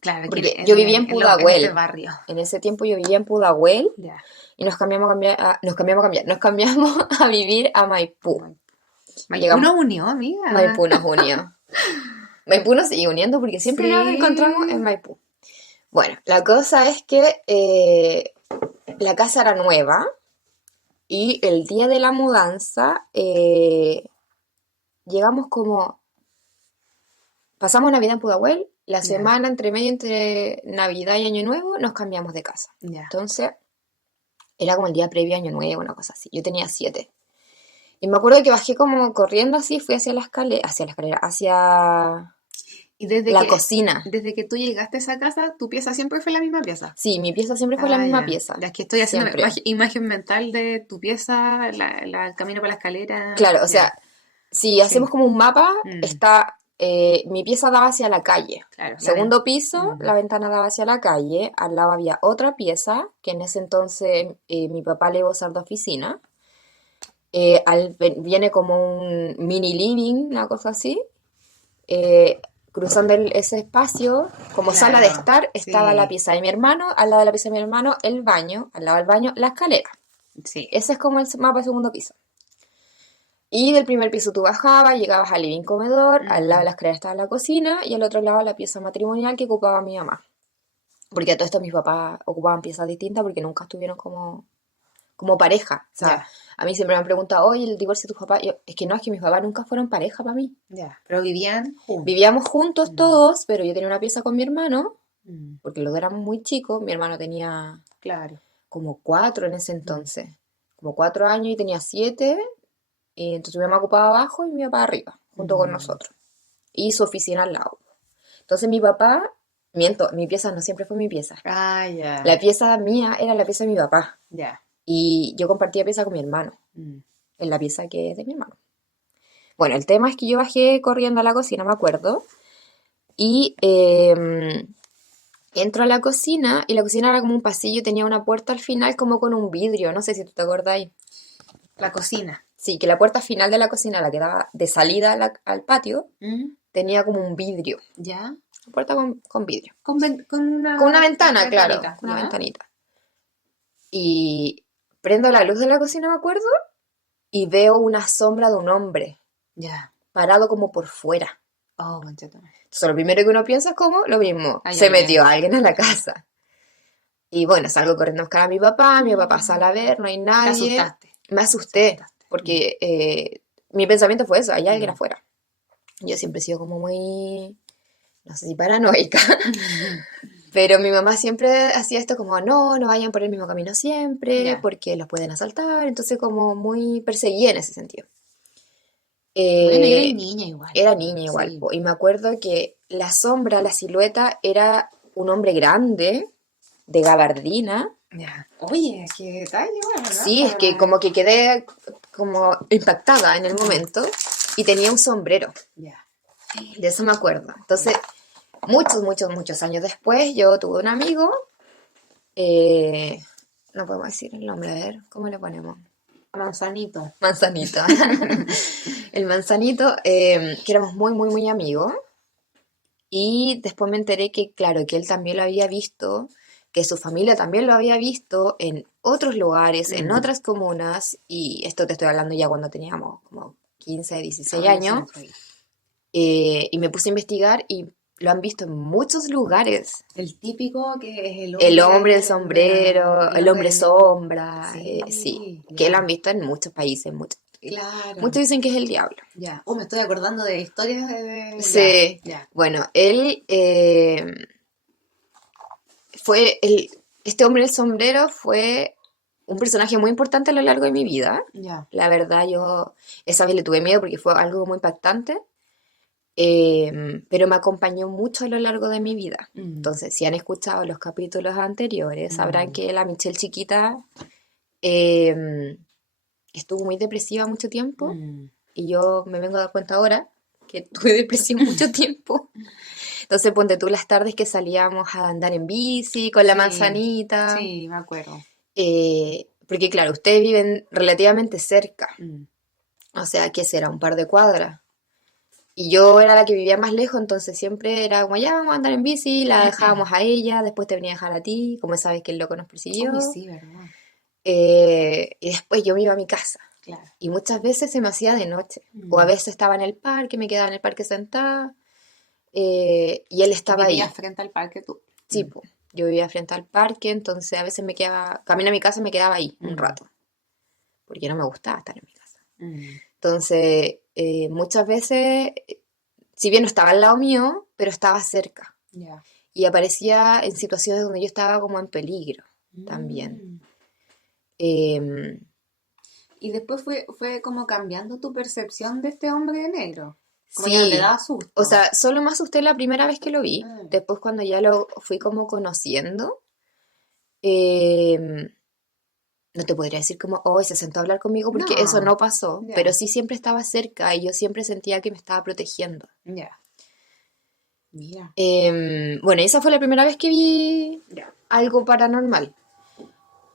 claro. aquí Porque yo vivía en en Pudahuel. este barrio. En ese tiempo yo vivía en Pudahuel Ya. y nos cambiamos a vivir a Maipú. Maipú Llegamos- nos unió, amiga. Maipú nos unió. Maipú nos sigue uniendo porque siempre Sí. nos encontramos en Maipú. Bueno, la cosa es que la casa era nueva y el día de la mudanza llegamos como... Pasamos Navidad en Pudahuel, la Ya. semana entre medio entre Navidad y Año Nuevo nos cambiamos de casa. Ya. Entonces, era como el día previo a Año Nuevo, una cosa así. Yo tenía 7. Y me acuerdo que bajé como corriendo así, fui hacia Y desde la que, cocina. desde que tú llegaste a esa casa, tu pieza siempre fue la misma pieza. Sí, mi pieza siempre fue la Ah, misma ya. pieza. Ya es que estoy haciendo Siempre. imagen mental de tu pieza, el camino por la escalera. Claro, o Ya. sea, si hacemos como un mapa, Mm. está mi pieza daba hacia la calle. Claro, la Segundo piso, Mm. la ventana daba hacia la calle. Al lado había otra pieza, que en ese entonces mi papá le iba a usar de oficina. Viene como un mini living, una cosa así. Cruzando ese espacio, como Claro, sala de estar, estaba sí. la pieza de mi hermano. Al lado de la pieza de mi hermano, el baño. Al lado del baño, la escalera. Sí. Ese es como el mapa del segundo piso. Y del primer piso tú bajabas, llegabas al living comedor, al lado de la escalera estaba la cocina y al otro lado la pieza matrimonial que ocupaba mi mamá. Porque a todo esto mis papás ocupaban piezas distintas porque nunca estuvieron como pareja. O sea, Ya. a mí siempre me han preguntado, oye, el divorcio de tus papás. Es que no, es que mis papás nunca fueron pareja para mí. Ya. Pero vivían juntos. Vivíamos juntos todos, pero yo tenía una pieza con mi hermano, Mm. porque los dos éramos muy chicos. Mi hermano tenía Claro. como 4 en ese entonces. Como 4 años y tenía 7. Y entonces mi mamá ocupaba abajo y mi papá arriba, junto con nosotros. Y su oficina al lado. Entonces mi papá, mi pieza no siempre fue mi pieza. Ah, ya. La pieza mía era la pieza de mi papá. Ya. Y yo compartía pieza con mi hermano, Mm. en la pieza que es de mi hermano. Bueno, el tema es que yo bajé corriendo a la cocina, me acuerdo. Y entro a la cocina y la cocina era como un pasillo y tenía una puerta al final como con un vidrio. No sé si tú te acordáis. La cocina. Sí, que la puerta final de la cocina, la que daba de salida al patio, Mm. tenía como un vidrio. Ya. Una puerta con vidrio. Con una Con una ventana, claro. ventanita, Una ¿ya? ventanita. Y prendo la luz de la cocina, me acuerdo, y veo una sombra de un hombre Ya. parado como por fuera. Oh, conchetona. Entonces, lo primero que uno piensa es como lo mismo. Hay Se alguien. metió alguien a la casa. Y bueno, salgo corriendo a buscar a mi papá sale a ver, no hay Te nadie. asustaste. Me asusté, porque mi pensamiento fue eso, hay alguien Mm. afuera. Yo siempre he sido como muy, no sé si paranoica, pero mi mamá siempre hacía esto como, no vayan por el mismo camino siempre, Ya. porque los pueden asaltar, entonces como muy perseguida en ese sentido. Bueno, yo Eh, era niña igual. Era niña igual, Sí. po, y me acuerdo que la sombra, la silueta, era un hombre grande, de gabardina. Ya. Oye, qué detalle, bueno, ¿no? Sí, es que como que quedé como impactada en el momento, y tenía un sombrero, Ya. de eso me acuerdo. Entonces, muchos años después, yo tuve un amigo, no podemos decir el nombre, a ver, ¿cómo le ponemos? Manzanito. Manzanito. El Manzanito, que éramos muy amigos. Y después me enteré que, claro, que él también lo había visto, que su familia también lo había visto en otros lugares, en otras comunas. Y esto te estoy hablando ya cuando teníamos como 15, 16 Ay, años. sí, Y me puse a investigar y lo han visto en muchos lugares. el típico que es El hombre del sombrero, el hombre del- sombra, Sí, sí, ya. que lo han visto en muchos países. Claro. Muchos dicen que es el diablo. Ya. Oh, me estoy acordando de historias de... Sí. Ya. Bueno, él este hombre del sombrero fue un personaje muy importante a lo largo de mi vida. Ya. La verdad, yo esa vez le tuve miedo porque fue algo muy impactante, pero me acompañó mucho a lo largo de mi vida. Mm. Entonces, si han escuchado los capítulos anteriores, sabrán Mm. que la Michelle chiquita eh, estuvo muy depresiva mucho tiempo, Mm. y yo me vengo a dar cuenta ahora que tuve depresión mucho tiempo. Entonces, ponte tú las tardes que salíamos a andar en bici con la Sí, manzanita. Sí, me acuerdo. Porque claro, ustedes viven relativamente cerca. Mm. O sea, ¿qué será? Un par de cuadras. Y yo era la que vivía más lejos, entonces siempre era como, ya vamos a andar en bici, la dejábamos a ella, después te venía a dejar a ti, como sabes que el loco nos persiguió. Uy, sí, ¿verdad? Y después yo me iba a mi casa. Claro. Y muchas veces se me hacía de noche. O a veces estaba en el parque, me quedaba en el parque sentada. Y él estaba ahí. Vivías frente al parque tú. Sí, po. Yo vivía frente al parque, entonces a veces me quedaba, camino a mi casa y me quedaba ahí un rato. Porque no me gustaba estar en mi casa. Entonces, muchas veces, si bien no estaba al lado mío, pero estaba cerca. Ya. Y aparecía en situaciones donde yo estaba como en peligro también. Em, Y después fue como cambiando tu percepción de este hombre de negro. Como ya no te sí, daba susto. o sea, solo me asusté la primera vez que lo vi. Ah. Después cuando ya lo fui como conociendo, em, no te podría decir como, hoy se sentó a hablar conmigo porque No. eso no pasó, Ya. pero sí siempre estaba cerca y yo siempre sentía que me estaba protegiendo. Ya. Mira. Bueno, esa fue la primera vez que vi Ya. algo paranormal.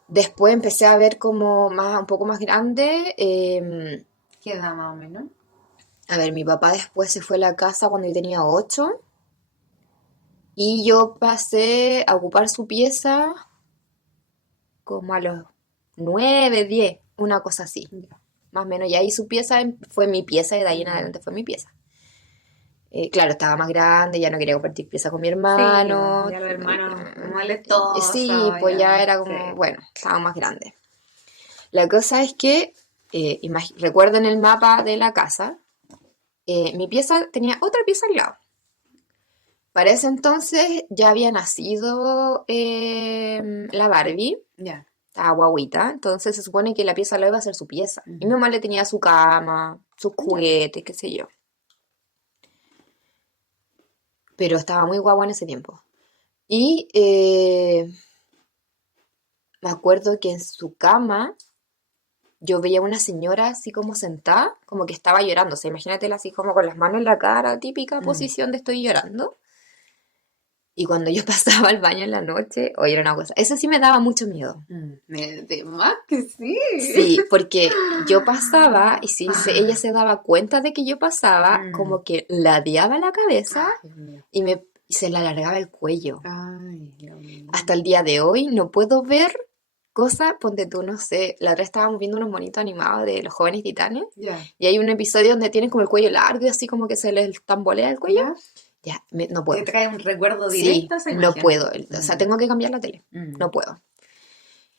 Después empecé a ver como un poco más grande. ¿Qué edad más o menos? A ver, mi papá después se fue a la casa cuando yo tenía 8 y yo pasé a ocupar su pieza como a los 9, 10, una cosa así. Ya. Más o menos, y ahí su pieza fue mi pieza y de ahí en adelante fue mi pieza. Claro, estaba más grande, ya no quería compartir pieza con mi hermano. Sí, ya los hermanos molestosos. Sí, pues ya era como, sí. bueno, estaba más grande. La cosa es que, recuerden el mapa de la casa, mi pieza tenía otra pieza al lado. Para ese entonces ya había nacido la Barbie, Ya. estaba guaguita, entonces se supone que la pieza al lado iba a ser su pieza. Y mi mamá le tenía su cama, sus juguetes, qué sé yo. Pero estaba muy guagua en ese tiempo. Y me acuerdo que en su cama yo veía a una señora así como sentada, como que estaba llorando. O sea, imagínatela así como con las manos en la cara, típica posición de estoy llorando. Y cuando yo pasaba al baño en la noche, oye, era una cosa. Eso sí me daba mucho miedo. De más que sí. Sí, porque yo pasaba y si ella se daba cuenta de que yo pasaba, como que ladeaba la cabeza Dios mío. y se le alargaba el cuello. Ay, Dios mío. Hasta el día de hoy no puedo ver cosas, ponte tú, no sé, la otra vez estábamos viendo unos monitos animados de los jóvenes titanes Ya. y hay un episodio donde tienen como el cuello largo y así como que se les tambolea el cuello. ¿Ya? Ya, no Te puedo. trae un recuerdo Sí, directo a esa no imagen. puedo. O sea, tengo que cambiar la tele. No puedo.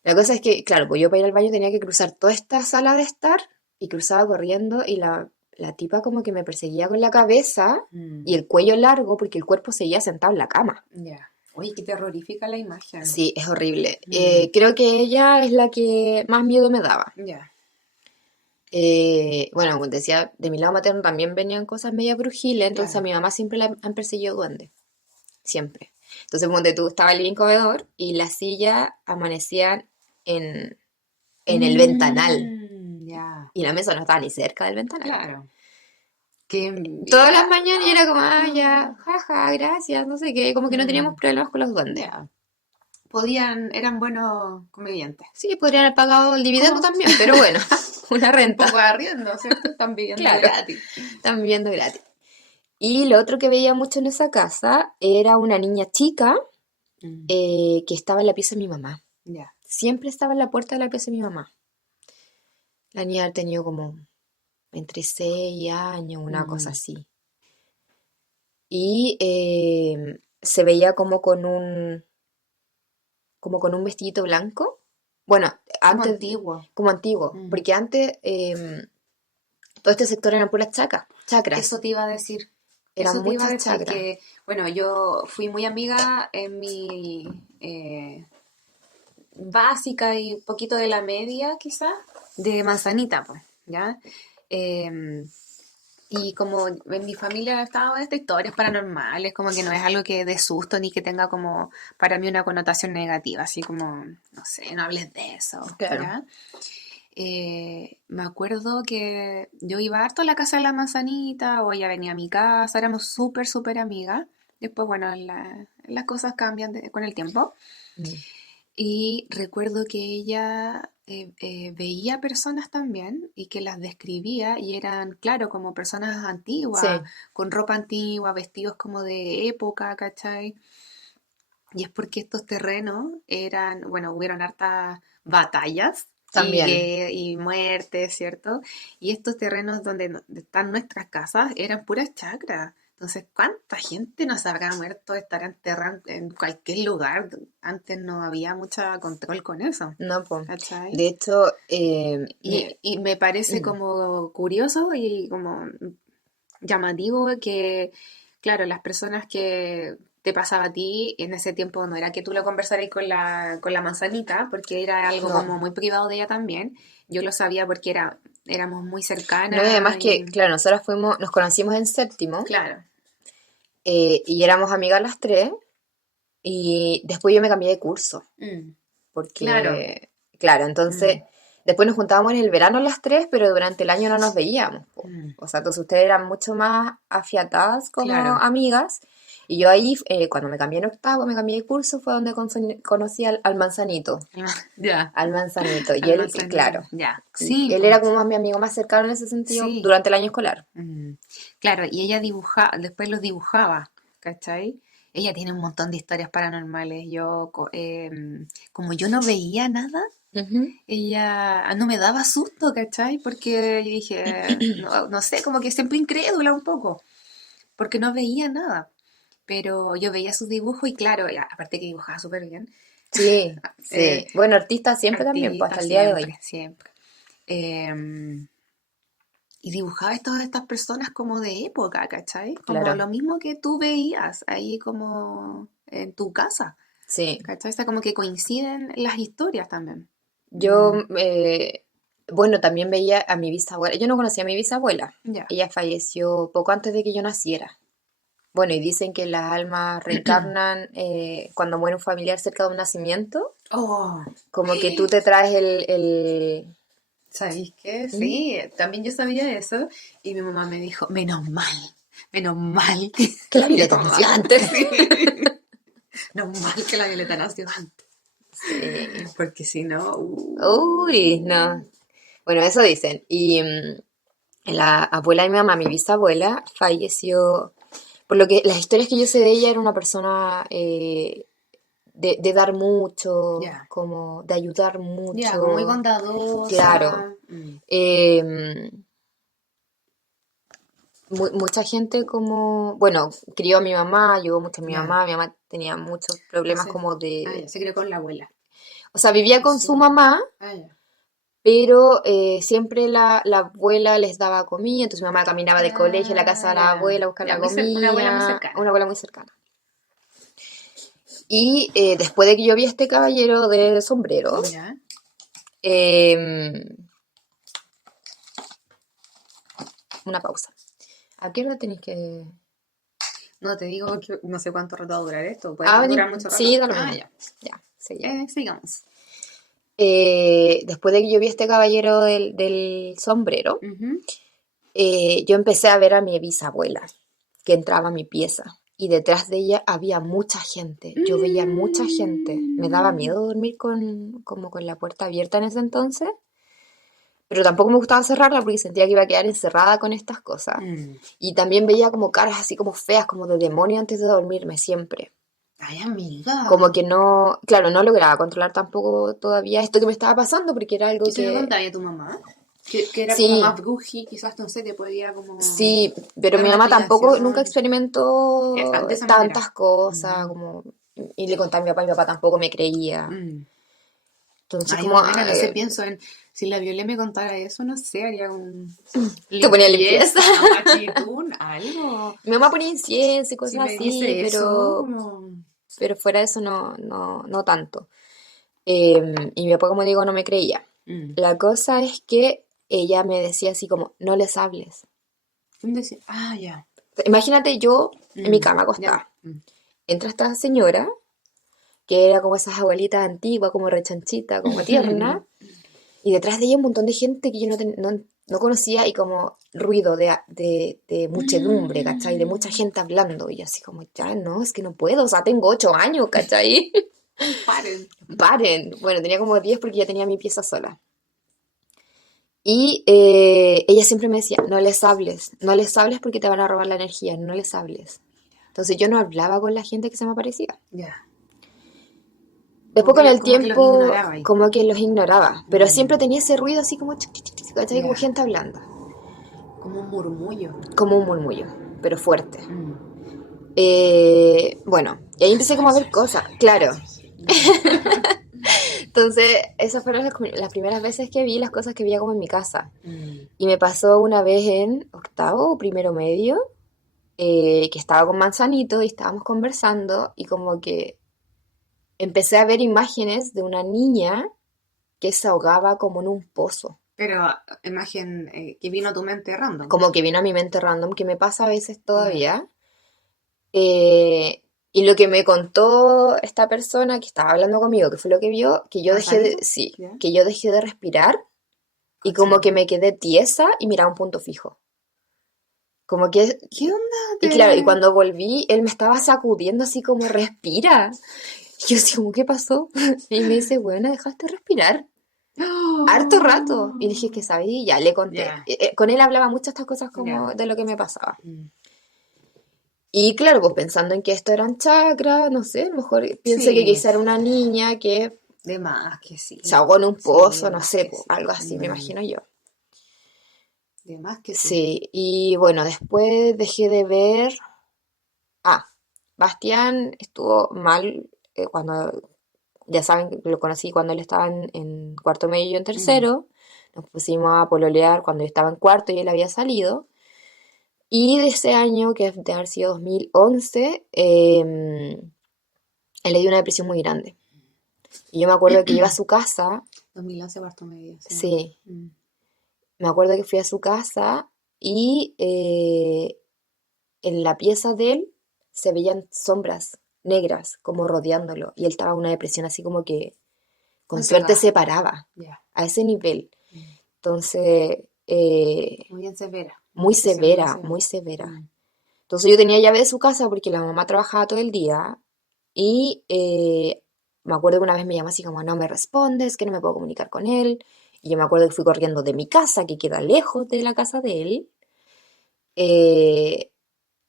La cosa es que, claro, pues yo para ir al baño tenía que cruzar toda esta sala de estar y cruzaba corriendo y la tipa como que me perseguía con la cabeza y el cuello largo porque el cuerpo seguía sentado en la cama. Ya. Oye, qué terrorífica la imagen. Sí, es horrible. Creo que ella es la que más miedo me daba. Ya. Bueno, como te decía, de mi lado materno también venían cosas media brujiles, entonces Claro. a mi mamá siempre la han perseguido duendes. Siempre. Entonces, donde tú estaba el living comedor y la silla amanecían en el ventanal. Ya. Y la mesa no estaba ni cerca del ventanal. Claro. Qué Todas las mañanas y era como, ya, jaja, gracias, no sé qué, como que no teníamos problemas con los duendes. Ya. Eran buenos convivientes. Sí, podrían haber pagado el dividendo ¿Cómo? también, pero bueno, una Un renta. poco de arriendo, ¿cierto? Están viviendo Claro. gratis. Están viviendo gratis. Y lo otro que veía mucho en esa casa era una niña chica que estaba en la pieza de mi mamá. Ya. Siempre estaba en la puerta de la pieza de mi mamá. La niña ha tenido como entre 6 años, una cosa así. Y se veía como con un vestidito blanco. Bueno, antes Antiguo. como antiguo, porque antes todo este sector eran puras chacras. Eso te iba a decir. Eran Eso te iba a muchas decir chacras. que, bueno, yo fui muy amiga en mi básica y un poquito de la media, quizás, de Manzanita, pues, ¿ya? Y como en mi familia estaba esta historias paranormales, como que no es algo que dé susto ni que tenga como para mí una connotación negativa, así como, no sé, no hables de eso, Claro. ¿ya? Me acuerdo que yo iba harto a la casa de la manzanita o ella venía a mi casa, éramos súper, súper amigas. Después, bueno, las cosas cambian con el tiempo. Y recuerdo que ella veía personas también y que las describía y eran, claro, como personas Sí, antiguas, con ropa antigua, vestidos como de época, ¿cachai? Y es porque estos terrenos eran, bueno, hubieron hartas batallas también. y muertes, ¿cierto? Y estos terrenos donde están nuestras casas eran puras chacras. Entonces, ¿cuánta gente nos habrá muerto, estará enterrada en cualquier lugar? Antes no había mucho control con eso, No, pues. ¿cachai? De hecho, Y me parece mm, como curioso y como llamativo que, claro, las personas que te pasaba a ti en ese tiempo no era que tú lo conversaras con la manzanita, porque era algo no. como muy privado de ella también. Yo lo sabía porque éramos muy No, y además cercanas que, y, claro, nosotras nos conocimos en séptimo, claro. y éramos amigas las tres, y después yo me cambié de curso, Mm, claro. porque, claro, entonces, Mm, después nos juntábamos en el verano las tres, pero durante el año no nos veíamos, po. mm, O sea, entonces ustedes eran mucho más afiatadas como claro. amigas, y yo ahí, cuando me cambié en octavo, me cambié de curso, fue donde conocí Ya, al manzanito, y al él, manzanito. claro, Ya. Sí, él pues. era como más mi amigo más cercano en ese sentido Sí. durante el año escolar. Claro, y ella dibujaba, después los dibujaba, ¿cachai? Ella tiene un montón de historias paranormales. Como yo no veía nada, Ujú. ella no me daba susto, ¿cachai? Porque yo dije, no, no sé, como que siempre incrédula un poco, porque no veía nada. Pero yo veía sus dibujos y claro, aparte que dibujaba súper bien, Sí, eh, sí. Bueno, artista siempre también, pues artista hasta el día de hoy. siempre, siempre. Em, y dibujaba todas estas personas como de época, ¿cachai? Como Claro, lo mismo que tú veías ahí como en tu casa, sí. ¿cachai? O sea, como que coinciden las historias también. Yo, Mm, bueno, también veía a mi bisabuela. Yo no conocía a mi bisabuela. ya. Ella falleció poco antes de que yo naciera. Bueno, y dicen que las almas reencarnan cuando muere un familiar cerca de un nacimiento. Oh, Como que tú te traes ¿sabéis qué? ¿Mm? Sí, también yo sabía eso y mi mamá me dijo, menos mal Que la que Violeta tu nació mamá, antes. sí, menos mal que la Violeta nació antes, Sí. porque si no, Uy, no. Bueno, eso dicen. Y la abuela de mi mamá, mi bisabuela, falleció. Por lo que las historias que yo sé de ella era una persona de dar mucho, ya, como de ayudar ya, como muy mucho. Claro. bondadosa. Eh, mucha gente como, bueno, crió a mi mamá, ayudó mucho a Ya, mi mamá tenía muchos problemas como ya, se crió con la abuela. o sea, vivía con su Sí. mamá, Ah, ya. pero siempre la abuela les daba comida, entonces mi mamá caminaba del colegio a la casa Ah, de la ya. abuela a buscar Ya, la una abuela muy comida, una cercana. abuela muy cercana. Y después de que yo vi a este caballero de sombrero, Ya. em, una pausa. ¿A qué hora tenéis que...? No te digo que no sé cuánto rato va a durar esto. ¿Puede Ah, durar mucho rato? sí, da lo Ah, mismo. ya. Ya, seguimos. Sigamos. Después de que yo vi a este caballero del sombrero, Ujú. yo empecé a ver a mi bisabuela, que entraba a mi pieza. Y detrás de ella había mucha gente. Yo veía mucha gente. Me daba Mm. miedo dormir como con la puerta abierta en ese entonces. Pero tampoco me gustaba cerrarla porque sentía que iba a quedar encerrada con estas cosas. Mm. Y también veía como caras así como feas, como de demonio antes de dormirme siempre. Ay, amiga. Como que no, claro, no lograba controlar tampoco todavía esto que me estaba pasando porque era algo ¿Y se lo que contaba a tu mamá? Que era como sí, más bruji, quizás, no sé, te podía como sí, pero dar mi una mamá tampoco nunca explicación experimentó de esa manera. tantas cosas Mm. como y le contaba a mi papá tampoco me creía. Mm. Entonces Ay, como bueno, no sé, pienso en si la Violeta me contara eso, no sé, haría un te ponía limpieza. limpieza, guachitún, algo. Mi mamá ponía incienso y Si cosas me así, dice eso, como... pero fuera de eso no tanto. Y mi papá, como digo, no me creía. Mm. La cosa es que ella me decía así como, no les hables. ¿Qué me decía? Ah, ya. Imagínate yo en mi cama Ya. acostada. Entra esta señora, que era como esas abuelitas antiguas, como rechanchita, como tierna, y detrás de ella un montón de gente que yo no conocía y como ruido de muchedumbre, ¿cachai? De mucha gente hablando. Y yo así como, ya no, es que no puedo, o sea, tengo 8 años, ¿cachai? Paren. Paren. Bueno, tenía como 10 porque ya tenía mi pieza sola. Y ella siempre me decía, no les hables porque te van a robar la energía, no les hables. Entonces yo no hablaba con la gente que se me aparecía. Ya. Después con el Como que los tiempo, ignoraba ahí. como que los ignoraba, pero siempre tenía ese ruido así como, ¿cachai? Como Ya. gente hablando, Como un murmullo. como un murmullo, pero fuerte. Mm. Bueno, y ahí empecé como a ver cosas, claro. Entonces, esas fueron las primeras veces que vi las cosas que veía como en mi casa. Mm. Y me pasó una vez en octavo o primero medio, que estaba con Manzanito y estábamos conversando y como que empecé a ver imágenes de una niña que se ahogaba como en un pozo. Pero imagen que vino a tu mente random. Como que vino a mi mente random, que me pasa a veces todavía. Y lo que me contó esta persona que estaba hablando conmigo, que fue lo que vio, que yo dejé de, ¿Manzanito? sí, Ya. que yo dejé de respirar y como que me quedé tiesa y miraba un punto fijo. Como que, ¿Qué onda? y claro, y cuando volví, él me estaba sacudiendo así como respira. Y yo así como, ¿qué pasó? Y me dice, bueno, dejaste de respirar. Harto rato. Y dije que sabía y ya le conté. Ya. Con él hablaba muchas estas cosas como Ya. de lo que me pasaba. Mm. Y claro, pues pensando en que esto eran chakras, no sé, a lo mejor piense Sí. que quizá era una niña que De más que sí. se ahogó en un Sí, pozo, de no más sé, que pues, sí. algo así, me imagino yo. De más que sí. Sí, y bueno, después dejé de ver. Ah, Bastián estuvo mal cuando, ya saben, que lo conocí cuando él estaba en cuarto medio y yo en tercero. Nos pusimos a pololear cuando yo estaba en cuarto y él había salido. Y de ese año, que de haber sido 2011, él le dio una depresión muy grande. Y yo me acuerdo que iba a su casa, 2011 cuarto medio. Sí. sí, Mm. me acuerdo que fui a su casa y en la pieza de él se veían sombras negras como rodeándolo. Y él estaba en una depresión así como que con suerte Controlada. se paraba Ya. a ese nivel. Mm. Entonces, Muy bien severa. muy Una depresión bien severa, severa. muy severa. Mm. Entonces yo tenía llave de su casa porque la mamá trabajaba todo el día y me acuerdo que una vez me llamó así como, no me respondes, que no me puedo comunicar con él. Y yo me acuerdo que fui corriendo de mi casa, que queda lejos de la casa de él, eh,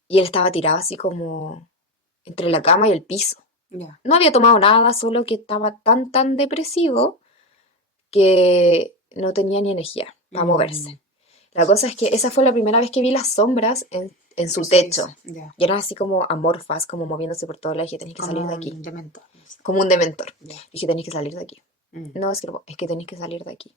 y él estaba tirado así como entre la cama y el piso. Ya. No había tomado nada, solo que estaba tan depresivo que no tenía ni energía para moverse. La cosa es que esa fue la primera vez que vi las sombras en su Sus techo. pies. Ya. Y eran así como amorfas, como moviéndose por todos lados. Dije, tenéis que salir Como de aquí. un dementor. No sé. Como un dementor. Ya. Dije, tenéis que salir de aquí. Mm. No, es que tenéis que salir de aquí.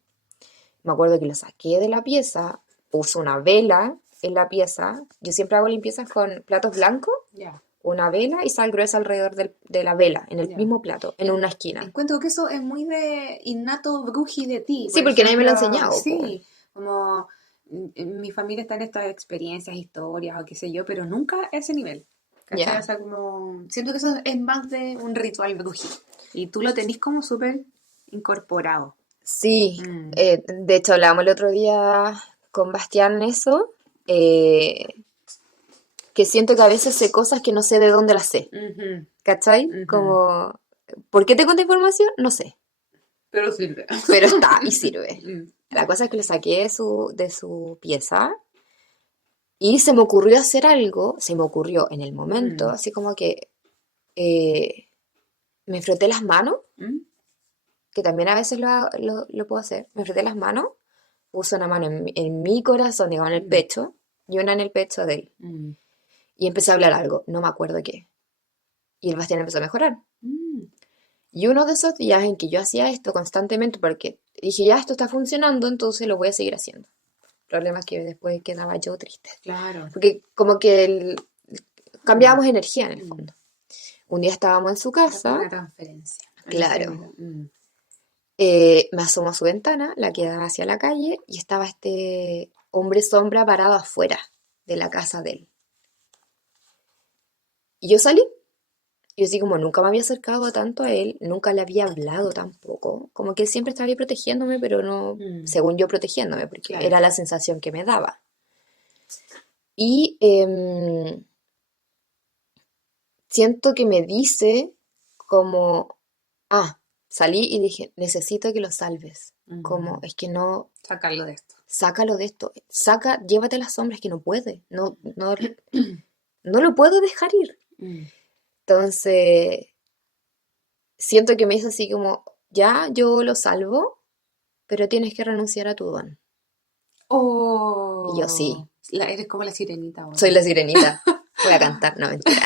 Me acuerdo que lo saqué de la pieza, puse una vela en la pieza. Yo siempre hago limpiezas con platos blancos, Ya. una vela y sal gruesa alrededor de la vela, en el Ya. mismo plato, en una esquina. Encuentro que eso es muy de innato bruji de ti. Sí, Por porque nadie me lo ha ejemplo, enseñado, po. Sí, como mi familia está en estas experiencias, historias o qué sé yo, pero nunca a ese nivel. ¿Cachai? Ya. O sea, como siento que eso es más de un ritual bruji. Y tú lo tenés como súper incorporado. Sí, Mm. de hecho hablábamos el otro día con Bastián eso, que siento que a veces sé cosas que no sé de dónde las sé, Ujú. ¿cachai? Ujú. Como, ¿por qué te cuento información? No sé, Pero sirve. pero está y sirve. Mm. La cosa es que lo saqué de su pieza y se me ocurrió hacer algo, se me ocurrió en el momento, así como que me froté las manos, Mm. que también a veces lo puedo hacer, me froté las manos, puse una mano en mi corazón, digamos, en el pecho, y una en el pecho de él. Mm. Y empecé a hablar algo, no me acuerdo qué. Y el Bastián empezó a mejorar. Mm. Y uno de esos días en que yo hacía esto constantemente, porque dije, ya esto está funcionando, entonces lo voy a seguir haciendo. El problema es que después quedaba yo triste. Claro. Porque como que cambiábamos energía en el fondo. Un día estábamos en su casa, Una transferencia. claro. Mm. Me asomo a su ventana, la que daba hacia la calle, y estaba este hombre sombra parado afuera de la casa de él. Y yo salí. Y así como nunca me había acercado tanto a él, nunca le había hablado tampoco. Como que él siempre estaba ahí protegiéndome, pero no, según yo, protegiéndome, porque Claro. era la sensación que me daba. Y siento que me dice como, Salí y dije, necesito que lo salves. Como, es que no, Sacarlo de esto. sácalo de esto. Llévate a las sombras, que no puede. No, no, no lo puedo dejar ir. Entonces, siento que me hizo así como, ya, yo lo salvo, pero tienes que renunciar a tu don. Oh. Y yo, sí. Eres como la sirenita. ¿O? Soy la sirenita. Voy a cantar, no, mentira.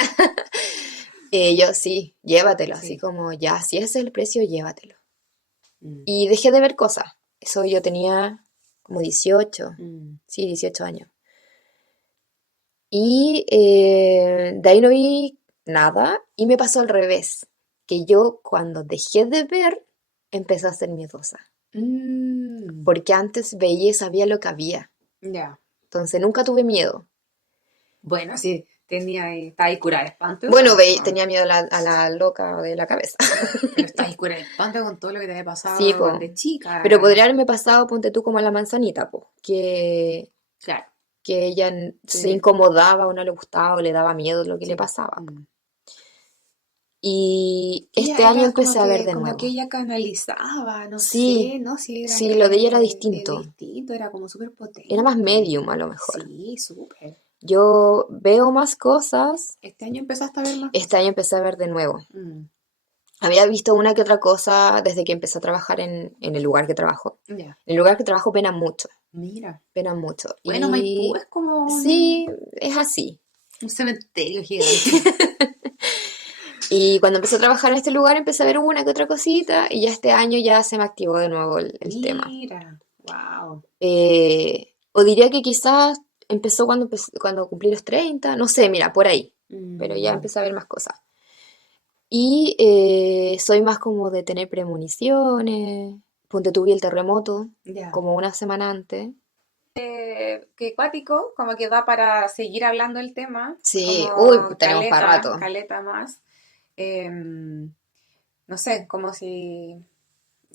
Yo, sí, llévatelo. Sí. Así como, ya, si ese es el precio, llévatelo. Mm. Y dejé de ver cosas. Eso yo tenía como 18. Sí, 18 años. Y de ahí no vi nada. Y me pasó al revés. Que yo cuando dejé de ver, empecé a ser miedosa. Porque antes veía y sabía lo que había. Ya. Entonces nunca tuve miedo. Bueno, sí, estaba ahí cura de espanto. Bueno, tenía miedo a la loca de la cabeza. Pero estás ahí cura de espanto con todo lo que te había pasado Sí, po. de chica. Pero podría haberme pasado, ponte tú, como a la manzanita, po. Claro. Que ella se incomodaba o no le gustaba o le daba miedo lo que le pasaba. Y este año empecé a ver de nuevo. Como que ella canalizaba, no Sí, sé, ¿no? Sí, sí, lo de ella era distinto. distinto, era como súper potente. Era más medium, a lo mejor. Sí, súper. Yo veo más cosas. Este año empezaste a ver más Este año empecé a ver de nuevo. cosas. Había visto una que otra cosa desde que empecé a trabajar en el lugar que trabajo. Ya. En el lugar que trabajo penan mucho. Mira. Penan mucho. Bueno, Maipú es como Sí, es así. un cementerio gigante. Y cuando empecé a trabajar en este lugar empecé a ver una que otra cosita y ya este año ya se me activó de nuevo el tema. Mira, wow. O diría que quizás empezó cuando cumplí los 30, no sé, mira, por ahí. Pero ya empecé a ver más cosas. Y soy más como de tener premoniciones. Ponte tú, vi el terremoto Ya. como una semana antes. Que cuático, como que da para seguir hablando del tema. Sí, como tenemos para rato. Caleta más. No sé, como si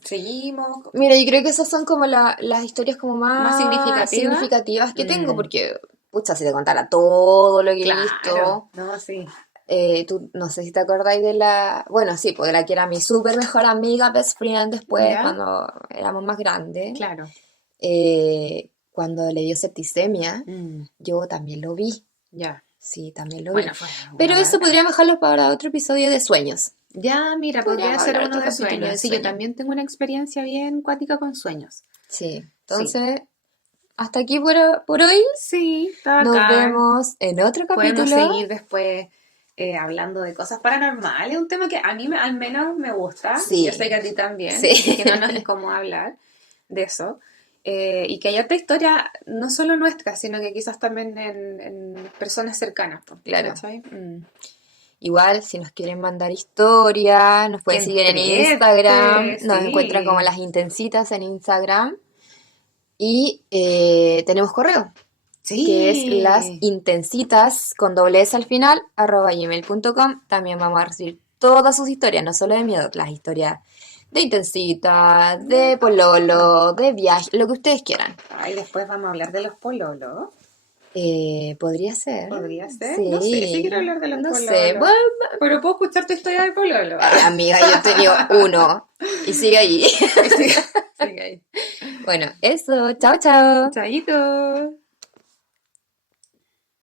seguimos. Mira, yo creo que esas son como las historias como Más más significativas. significativas que tengo, porque, pucha, si te contara todo lo que he visto. Claro, no, sí. Tú no sé si te acordáis de bueno, sí, pues de la que era mi súper mejor amiga, best friend después, ¿Ya? cuando éramos más grandes. Claro. Cuando le dio septicemia, yo también lo vi. Ya. Sí, también lo vi. Bueno, fue Pero una eso lata. podríamos dejarlo para otro episodio de sueños. Ya, mira, podría Podríamos ser hablar uno otro de capítulo sueños. de Sí, yo sueños. también tengo una experiencia bien cuática con sueños. Sí, entonces, hasta aquí por hoy. Sí, está Nos bacán. vemos en otro Podemos capítulo. seguir después hablando de cosas paranormales, un tema que a mí al menos me gusta. Sí. Yo sé que a ti también, Sí. que no nos incomoda hablar de eso. Y que hay otra historia, no solo nuestra, sino que quizás también en personas cercanas. po, Claro. ¿cachai? Igual, si nos quieren mandar historias, nos pueden ¡Qué seguir en entrete! Instagram. Nos Sí. encuentran como Las Intensitas en Instagram. Y tenemos correo, Sí. que es lasintensitas con doble S al final, @gmail.com. También vamos a recibir todas sus historias, no solo de miedo, las historias de intensita, de pololo, de viaje, lo que ustedes quieran. Ay, después vamos a hablar de los pololos. Podría ser. ¿Podría ser? Sí. No sé si quiero hablar de los No pololos. sé. Bueno, Pero puedo escuchar tu historia de pololo. ay, amiga, yo he tenido uno. Y sigue ahí. Sigue ahí. Bueno, eso. Chao, chao. Chaito.